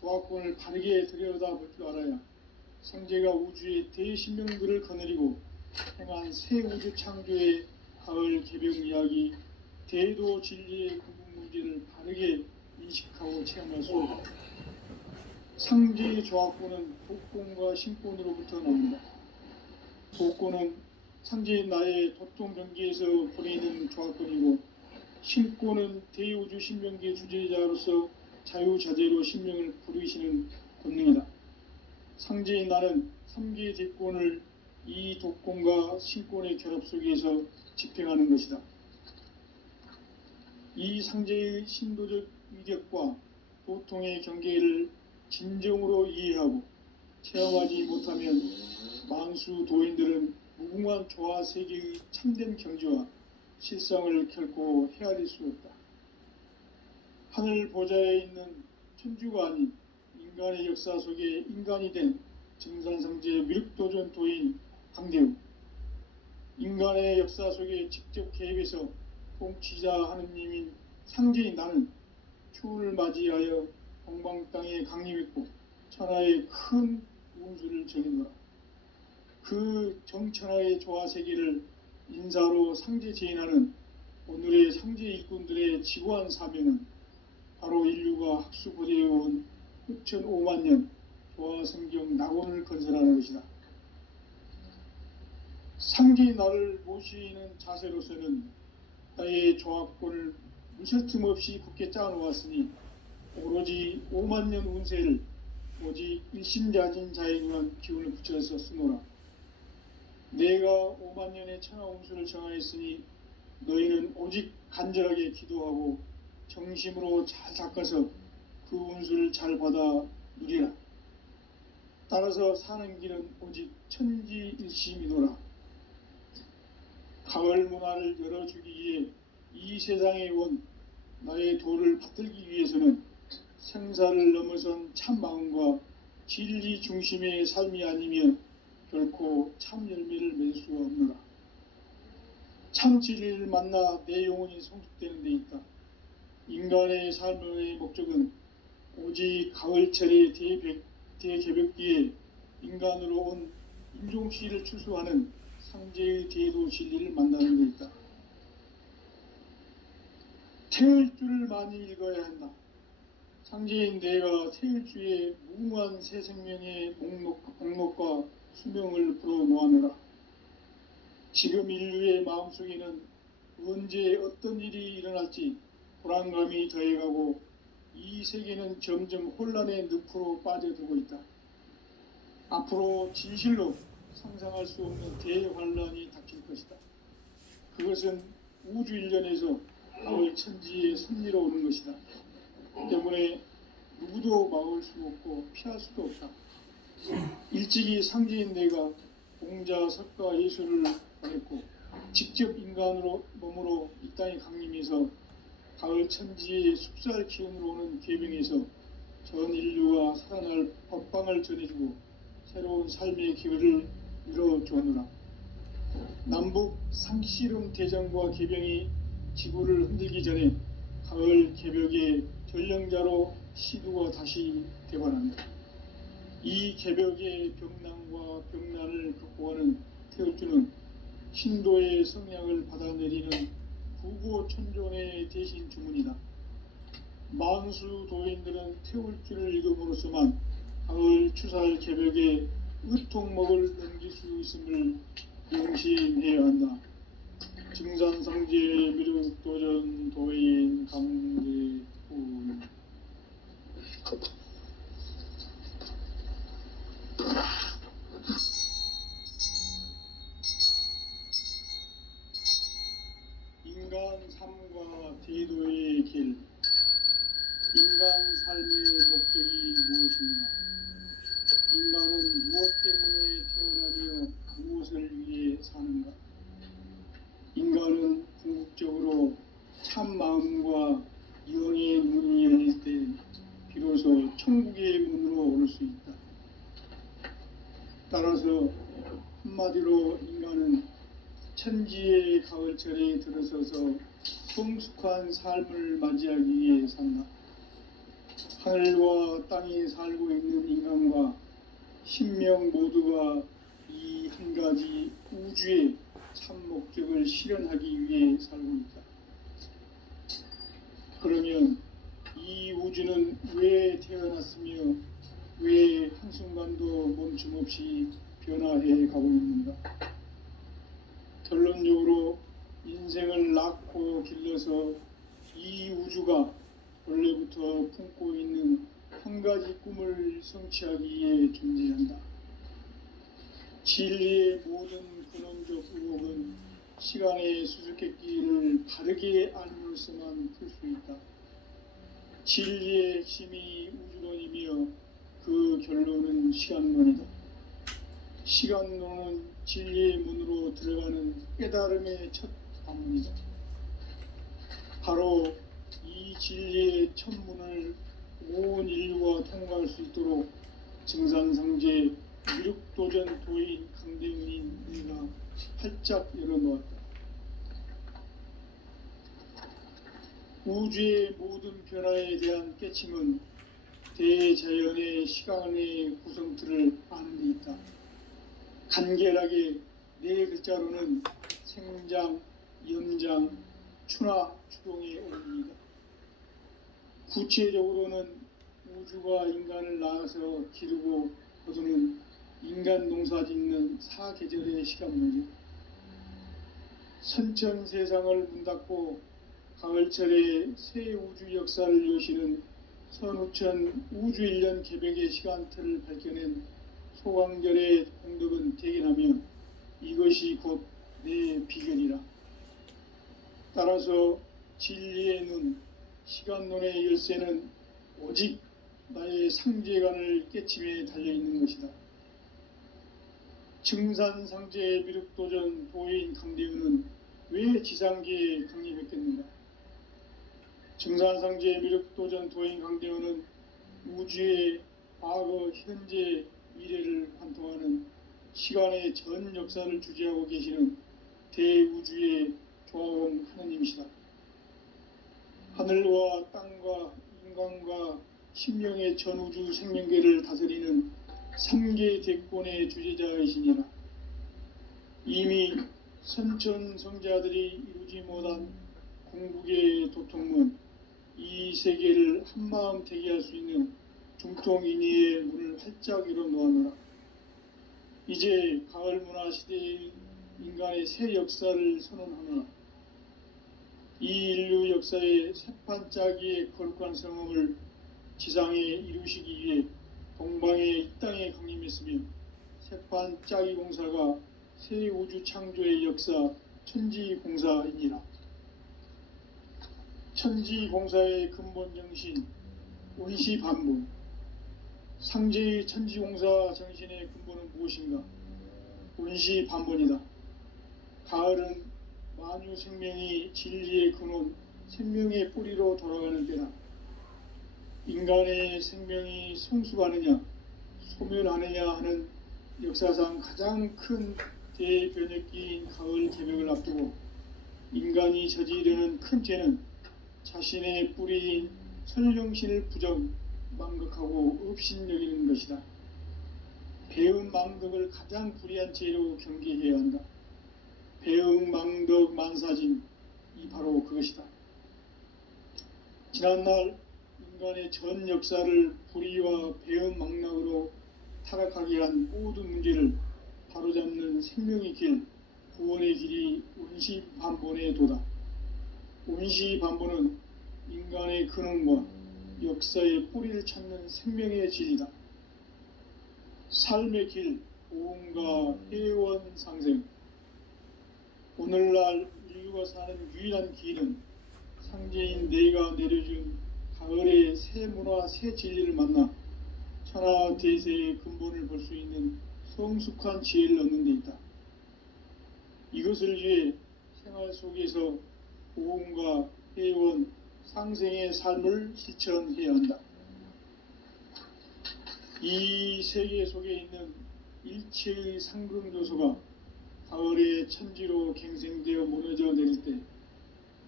조화권을 바르게 들여다볼 줄 알아야 상제가 우주의 대신명들을 거느리고 행한 새 우주 창조의 가을 개벽 이야기, 대도 진리의 근본 문제를 바르게 인식하고 체험할 수 있다. 상제의 조화권은 도권과 신권으로부터 나온다. 도권은 상제인 나의 도통병기에서 보내는 조화권이고, 신권은 대우주 신명기의 주제자로서 자유자재로 신명을 부르시는 권능이다. 상제인 나는 3개의 대권을 이 도권과 신권의 결합 속에서 집행하는 것이다. 이 상제의 신도적 위력과 도통의 경계를 진정으로 이해하고 체험하지 못하면 만수 도인들은 무궁한 조화 세계의 참된 경지와 실상을 결코 헤아릴 수 없다. 하늘 보좌에 있는 천주가 아닌 인간의 역사 속에 인간이 된 증산상제 미륵도전 도인 강대우, 인간의 역사 속에 직접 개입해서 통치자 하느님인 상제인 나는 추운을 맞이하여 동방 땅에 강림했고 천하의 큰 운수를 정해노라. 그 정천하의 조화 세계를 인사로 상제 제인하는 오늘의 상제 일꾼들의 지고한 사명은 바로 인류가 학수고대해온 후천 5만 년 조화 성경 낙원을 건설하는 것이다. 상제인 나를 모시는 자세로서는 나의 조화권을 무쇠틈 없이 굳게 짜놓았으니 오로지 5만 년 운세를 오직 일심자진 자에게만 기운을 붙여서 쓰노라. 내가 5만 년의 천하 운수를 정하였으니 너희는 오직 간절하게 기도하고 정심으로 잘 닦아서 그 운수를 잘 받아 누리라. 따라서 사는 길은 오직 천지일심이노라. 가을 문화를 열어주기 위해 이 세상에 온 나의 도를 받들기 위해서는 생사를 넘어선 참 마음과 진리 중심의 삶이 아니면 결코 참 열매를 맺을 수가 없노라. 참 진리를 만나 내 영혼이 성숙되는 데 있다. 인간의 삶의 목적은 오직 가을철의 대개벽기에 인간으로 온 인종시를 추수하는 상제의 대도 진리를 만나는 데 있다. 태을주를 많이 읽어야 한다. 상제인 내가 태을주의 무궁한 새 생명의 목록과 수명을 불어놓아노라. 지금 인류의 마음속에는 언제 어떤 일이 일어날지 불안감이 더해가고 이 세계는 점점 혼란의 늪으로 빠져들고 있다. 앞으로 진실로 상상할 수 없는 대환란이 닥칠 것이다. 그것은 우주 일련에서 가을 천지의 섭리로 오는 것이다. 때문에 누구도 막을 수 없고 피할 수도 없다. 일찍이 상제인 내가 공자, 석가, 예수를 보냈고 직접 인간으로 몸으로 이 땅에 강림해서 가을 천지의 숲살 기운으로 오는 계병에서 전 인류가 살아날 법방을 전해주고 새로운 삶의 기회를 열어주었노라. 남북 상씨름 대전과 개병이 지구를 흔들기 전에 가을 개벽의 전령자로 시두가 다시 되관한다. 이 개벽의 병난과 병난을 극복하는 태울주는 신도의 성량을 받아내리는 구고천존의 대신 주문이다. 만수 도인들은 태울주를 읽음으로써만 가을 추살 개벽의 의통목을 넘길 수 있음을 명심해야 한다. 증산상제 미륵도전 도인 강대훈. 인간 삶과 대도의 길. 인간 삶의 목적이 무엇인가? 인간은 무엇 때문에 태어나며 무엇을 위해 사는가? 인간은 궁극적으로 참 마음과 영의 문이 열릴 때 비로소 천국의 문으로 오를 수 있다. 따라서 한마디로 인간은 천지의 가을철에 들어서서 성숙한 삶을 맞이하기 위해 산다. 하늘과 땅에 살고 있는 인간과 신명 모두가 이 한 가지 우주의 참 목적을 실현하기 위해 살고 있다. 그러면 이 우주는 왜 태어났으며 왜 한순간도 멈춤없이 변화해 가고 있는가? 결론적으로 인생을 낳고 길러서 이 우주가 원래부터 품고 있는 한 가지 꿈을 성취하기 위해 존재한다. 진리의 모든 근원적 의혹은 시간의 수수께끼를 바르게 알므로써만 풀 수 있다. 진리의 핵심이 우주론이며 그 결론은 시간론이다. 시간론은 진리의 문으로 들어가는 깨달음의 첫 관문이다. 바로 이 진리의 첫 문을 온 인류가 통과할 수 있도록 증산상제 미륵도전 도인 강대훈인 내가 활짝 열어놓았다. 우주의 모든 변화에 대한 깨침은 대자연의 시간의 구성틀을 아는 데 있다. 간결하게 네 글자로는 생장, 염장, 추나 추동의 원리이다. 구체적으로는 우주가 인간을 낳아서 기르고 거두는 인간 농사 짓는 사계절의 시간문제. 선천 세상을 문 닫고 가을철에 새 우주 역사를 여시는 선우천 우주 1년 개벽의 시간틀을 밝혀낸 소광결의 공덕은 대견하며 이것이 곧 내 비결이라. 따라서 진리의 눈, 시간론의 열쇠는 오직 나의 상제관을 깨침에 달려있는 것이다. 증산상제 미륵도전 도인 강대훈은 왜 지상계에 강림했겠는가? 증산상제 미륵도전 도인 강대훈은 우주의 과거, 현재, 미래를 관통하는 시간의 전 역사를 주재하고 계시는 대우주의 조화원 하느님이시다. 하늘과 땅과 인간과 신명의 전우주 생명계를 다스리는 3계 대권의 주재자이시니라. 이미 선천 성자들이 이루지 못한 궁극의 도통문, 이 세계를 한마음 되게 할 수 있는 중통인의의 문을 활짝 열어놓아노라. 이제 가을 문화 시대의 인간의 새 역사를 선언하노라. 이 인류 역사의 새판짜기의 거룩한 성음을 지상에 이루시기 위해 동방의 이 땅에 강림했으며 새판짜기 공사가 새 우주 창조의 역사 천지공사이니라. 천지공사의 근본 정신 원시반문. 상제의 천지공사 정신의 근본은 무엇인가? 원시반문이다. 가을은 만유 생명이 진리의 근원, 생명의 뿌리로 돌아가는 때다. 인간의 생명이 성숙하느냐 소멸하느냐 하는 역사상 가장 큰 대변혁기인 가을 개벽을 앞두고 인간이 저지르는 큰 죄는 자신의 뿌리인 선령신을 망각하고 업신여기는 것이다. 배은 망덕을 가장 불의한 죄로 경계해야 한다. 배은 망덕 만사진이 바로 그것이다. 지난날 인간의 전 역사를 불의와 배은 망락으로 타락하게 한 모든 문제를 바로잡는 생명의 길, 구원의 길이 원시반본의 도다. 원시반본은 인간의 근원과 역사의 뿌리를 찾는 생명의 진리다. 삶의 길, 보험과 회원 상생. 오늘날 인류가 사는 유일한 길은 상제인 내가 내려준 가을의 새 문화, 새 진리를 만나 천하 대세의 근본을 볼 수 있는 성숙한 지혜를 얻는 데 있다. 이것을 위해 생활 속에서 보험과 회원, 상생의 삶을 실천해야 한다. 이 세계 속에 있는 일체의 상금 요소가 가을의 천지로 갱생되어 무너져 내릴 때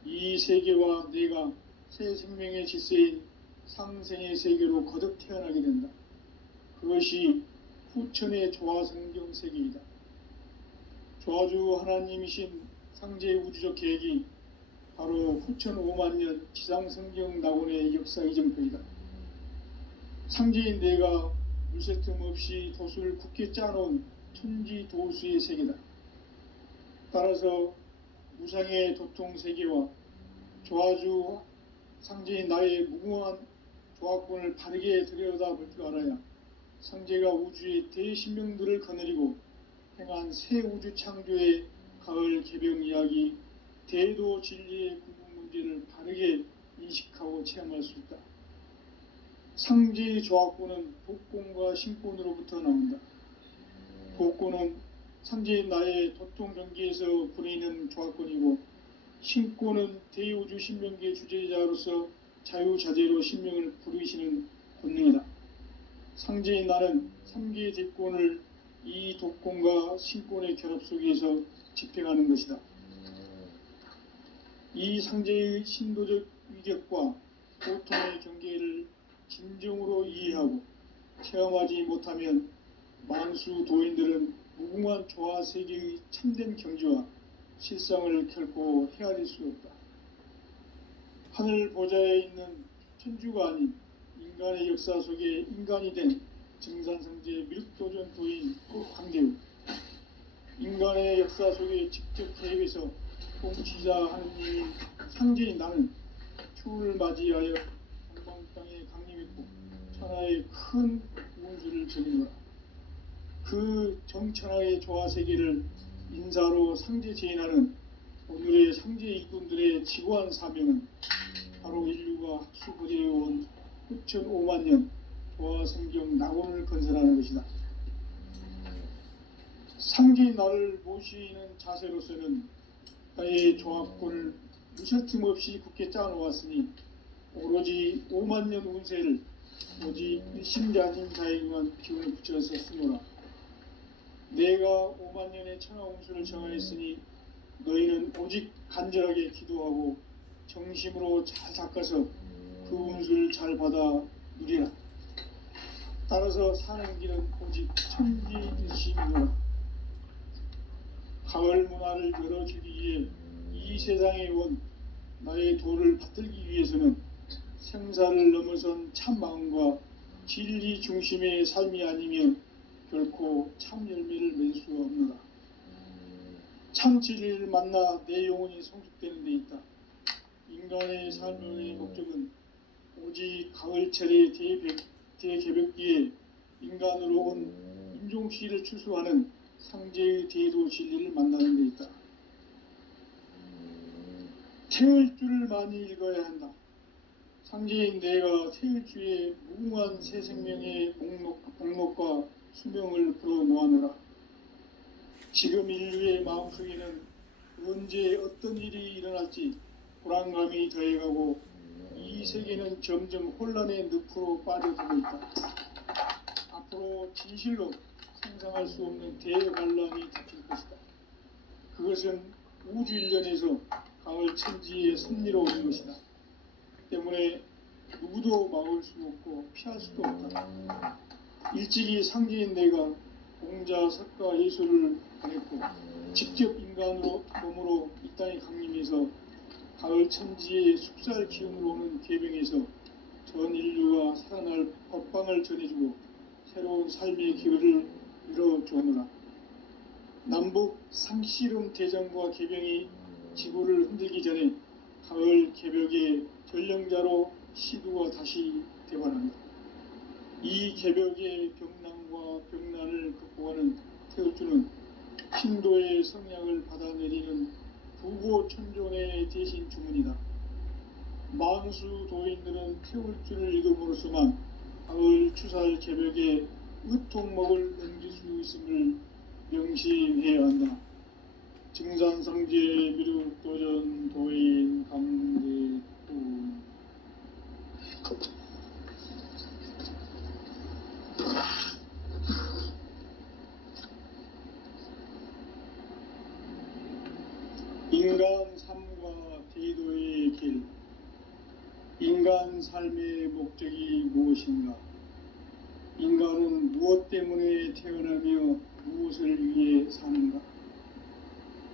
이 세계와 내가 새 생명의 질서인 상생의 세계로 거듭 태어나게 된다. 그것이 후천의 조화성경 세계이다. 조화주 하나님이신 상제 우주적 계획이 바로 후천 5만년 지상성경 낙원의 역사 이정표이다. 상제인 내가 물새 틈 없이 도수를 굳게 짜놓은 천지 도수의 세계다. 따라서 무상의 도통 세계와 조화주 상제인 나의 무궁한 조화권을 바르게 들여다볼 줄 알아야 상제가 우주의 대신명들을 거느리고 행한 새 우주 창조의 가을 개병 이야기, 대도 진리의 궁극 문제를 바르게 인식하고 체험할 수 있다. 상제의 조화권은 복권과 신권으로부터 나온다. 복권은 상제인 나의 도통 경계에서 부리는 조화권이고, 신권은 대우주 신명기의 주제자로서 자유자재로 신명을 부르시는 본능이다. 상제인 나는 3개의 대권을 이 독권과 신권의 결합 속에서 집행하는 것이다. 이 상제의 신도적 위격과 고통의 경계를 진정으로 이해하고 체험하지 못하면 만수 도인들은 무궁한 조화 세계의 참된 경지와 실상을 결코 헤아릴 수 없다. 하늘 보좌에 있는 천주가 아닌 인간의 역사 속에 인간이 된 증산성제 밀도전 도인 황대우, 인간의 역사 속에 직접 개입해서 통치자 하느님인 상제인 나는 추후를 맞이하여 동방 땅에 강림했고 천하의 큰 운수를 적이노라. 그 정천하의 조화세계를 인사로 상제 제인하는 오늘의 상제 일꾼들의 지고한 사명은 바로 인류가 학수부대해온 후천 5만년 조화성경 낙원을 건설하는 것이다. 상제인 나를 모시는 자세로서는 나의 조합권을 무쇠틈 없이 굳게 짜놓았으니 오로지 5만년 운세를 오직 일심자진 자에게만 기운을 붙여서 쓰노라. 내가 5만년의 천하운수를 정하였으니 너희는 오직 간절하게 기도하고 정심으로 잘 닦아서 그 운수를 잘 받아 누리라. 따라서 사는 길은 오직 천지일심이노라. 가을 문화를 열어주기 위해 이 세상에 온 나의 도를 받들기 위해서는 생사를 넘어선 참 마음과 진리 중심의 삶이 아니면 결코 참 열매를 맺을 수가 없노라. 참 진리를 만나 내 영혼이 성숙되는 데 있다. 인간의 삶의 목적은 오직 가을철의 대개벽기에 인간으로 온 인종시를 추수하는 상제의 대도 진리를 만나는 데 있다. 태을 줄을 많이 읽어야 한다. 상제인 내가 태을 주의 무궁한 새 생명의 목록과 수명을 풀어놓아노라. 지금 인류의 마음속에는 언제 어떤 일이 일어날지 불안감이 더해가고 이 이 세계는 점점 혼란의 늪으로 빠져들고 있다. 앞으로 진실로 상상할 수 없는 대환란이 닥칠 것이다. 그것은 우주 일련에서 가을 천지의 섭리로 오는 것이다. 때문에 누구도 막을 수 없고 피할 수도 없다. 일찍이 상제인 내가 공자, 석가, 예수를 보냈고 직접 인간으로 몸으로 이 땅에 강림해서 가을 천지의 숙살 기운으로 오는 계병에서 전 인류가 살아날 법방을 전해주고 새로운 삶의 기회를 열어주오노라. 남북 상씨름 대전과 계병이 지구를 흔들기 전에 가을 개벽의 전령자로 시두가 다시 되관한다. 이 개벽의 병난과 병난을 극복하는 태울주는 신도의 성약을 받아내리는 부고천존의 대신 주문이다. 만수 도인들은 태울주를 읽음으로써만 가을 추살 개벽의 의통목을 넘길 수 있음을 명심해야 한다. 증산상제 미륵도전 도인 강대구. 인간 삶과 대도의 길. 인간 삶의 목적이 무엇인가? 인간은 무엇 때문에 태어나며 무엇을 위해 사는가?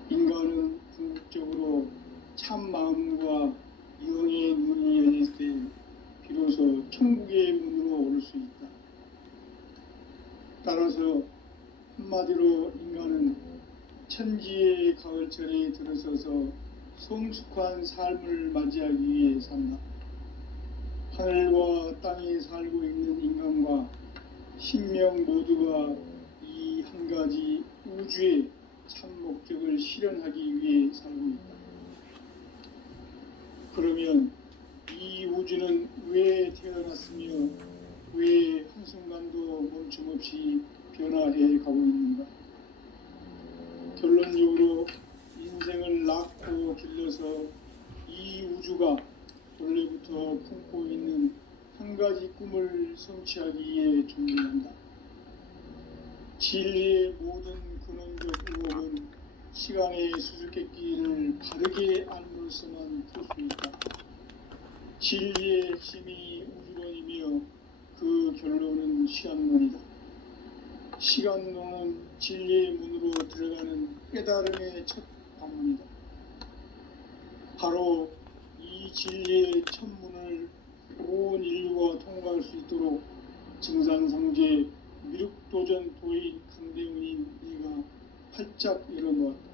인간은 궁극적으로 참 마음과 영의 문이 열릴 때 비로소 천국의 문으로 오를 수 있다. 따라서 한마디로 인간은 천지의 가을철에 들어서서 성숙한 삶을 맞이하기 위해 산다. 하늘과 땅에 살고 있는 인간과 신명 모두가 이 한 가지 우주의 참 목적을 실현하기 위해 살고 있다. 그러면 이 우주는 왜 태어났으며 왜 한순간도 멈춤없이 변화해 가고 있는가? 결론적으로 인생을 낳고 길러서 이 우주가 원래부터 품고 있는 한 가지 꿈을 성취하기 위해 존재한다. 진리의 모든 근원적 의혹은 시간의 수수께끼를 바르게 알므로서만 풀 수 있다. 진리의 핵심이 우주론이며 그 결론은 시간론이다. 시간론은 진리의 문으로 들어가는 깨달음의 첫 방문이다. 바로 이 진리의 첫 문을 온 인류가 통과할 수 있도록 증산상제 미륵도전 도인 강대훈인 네가 활짝 열어놓았다.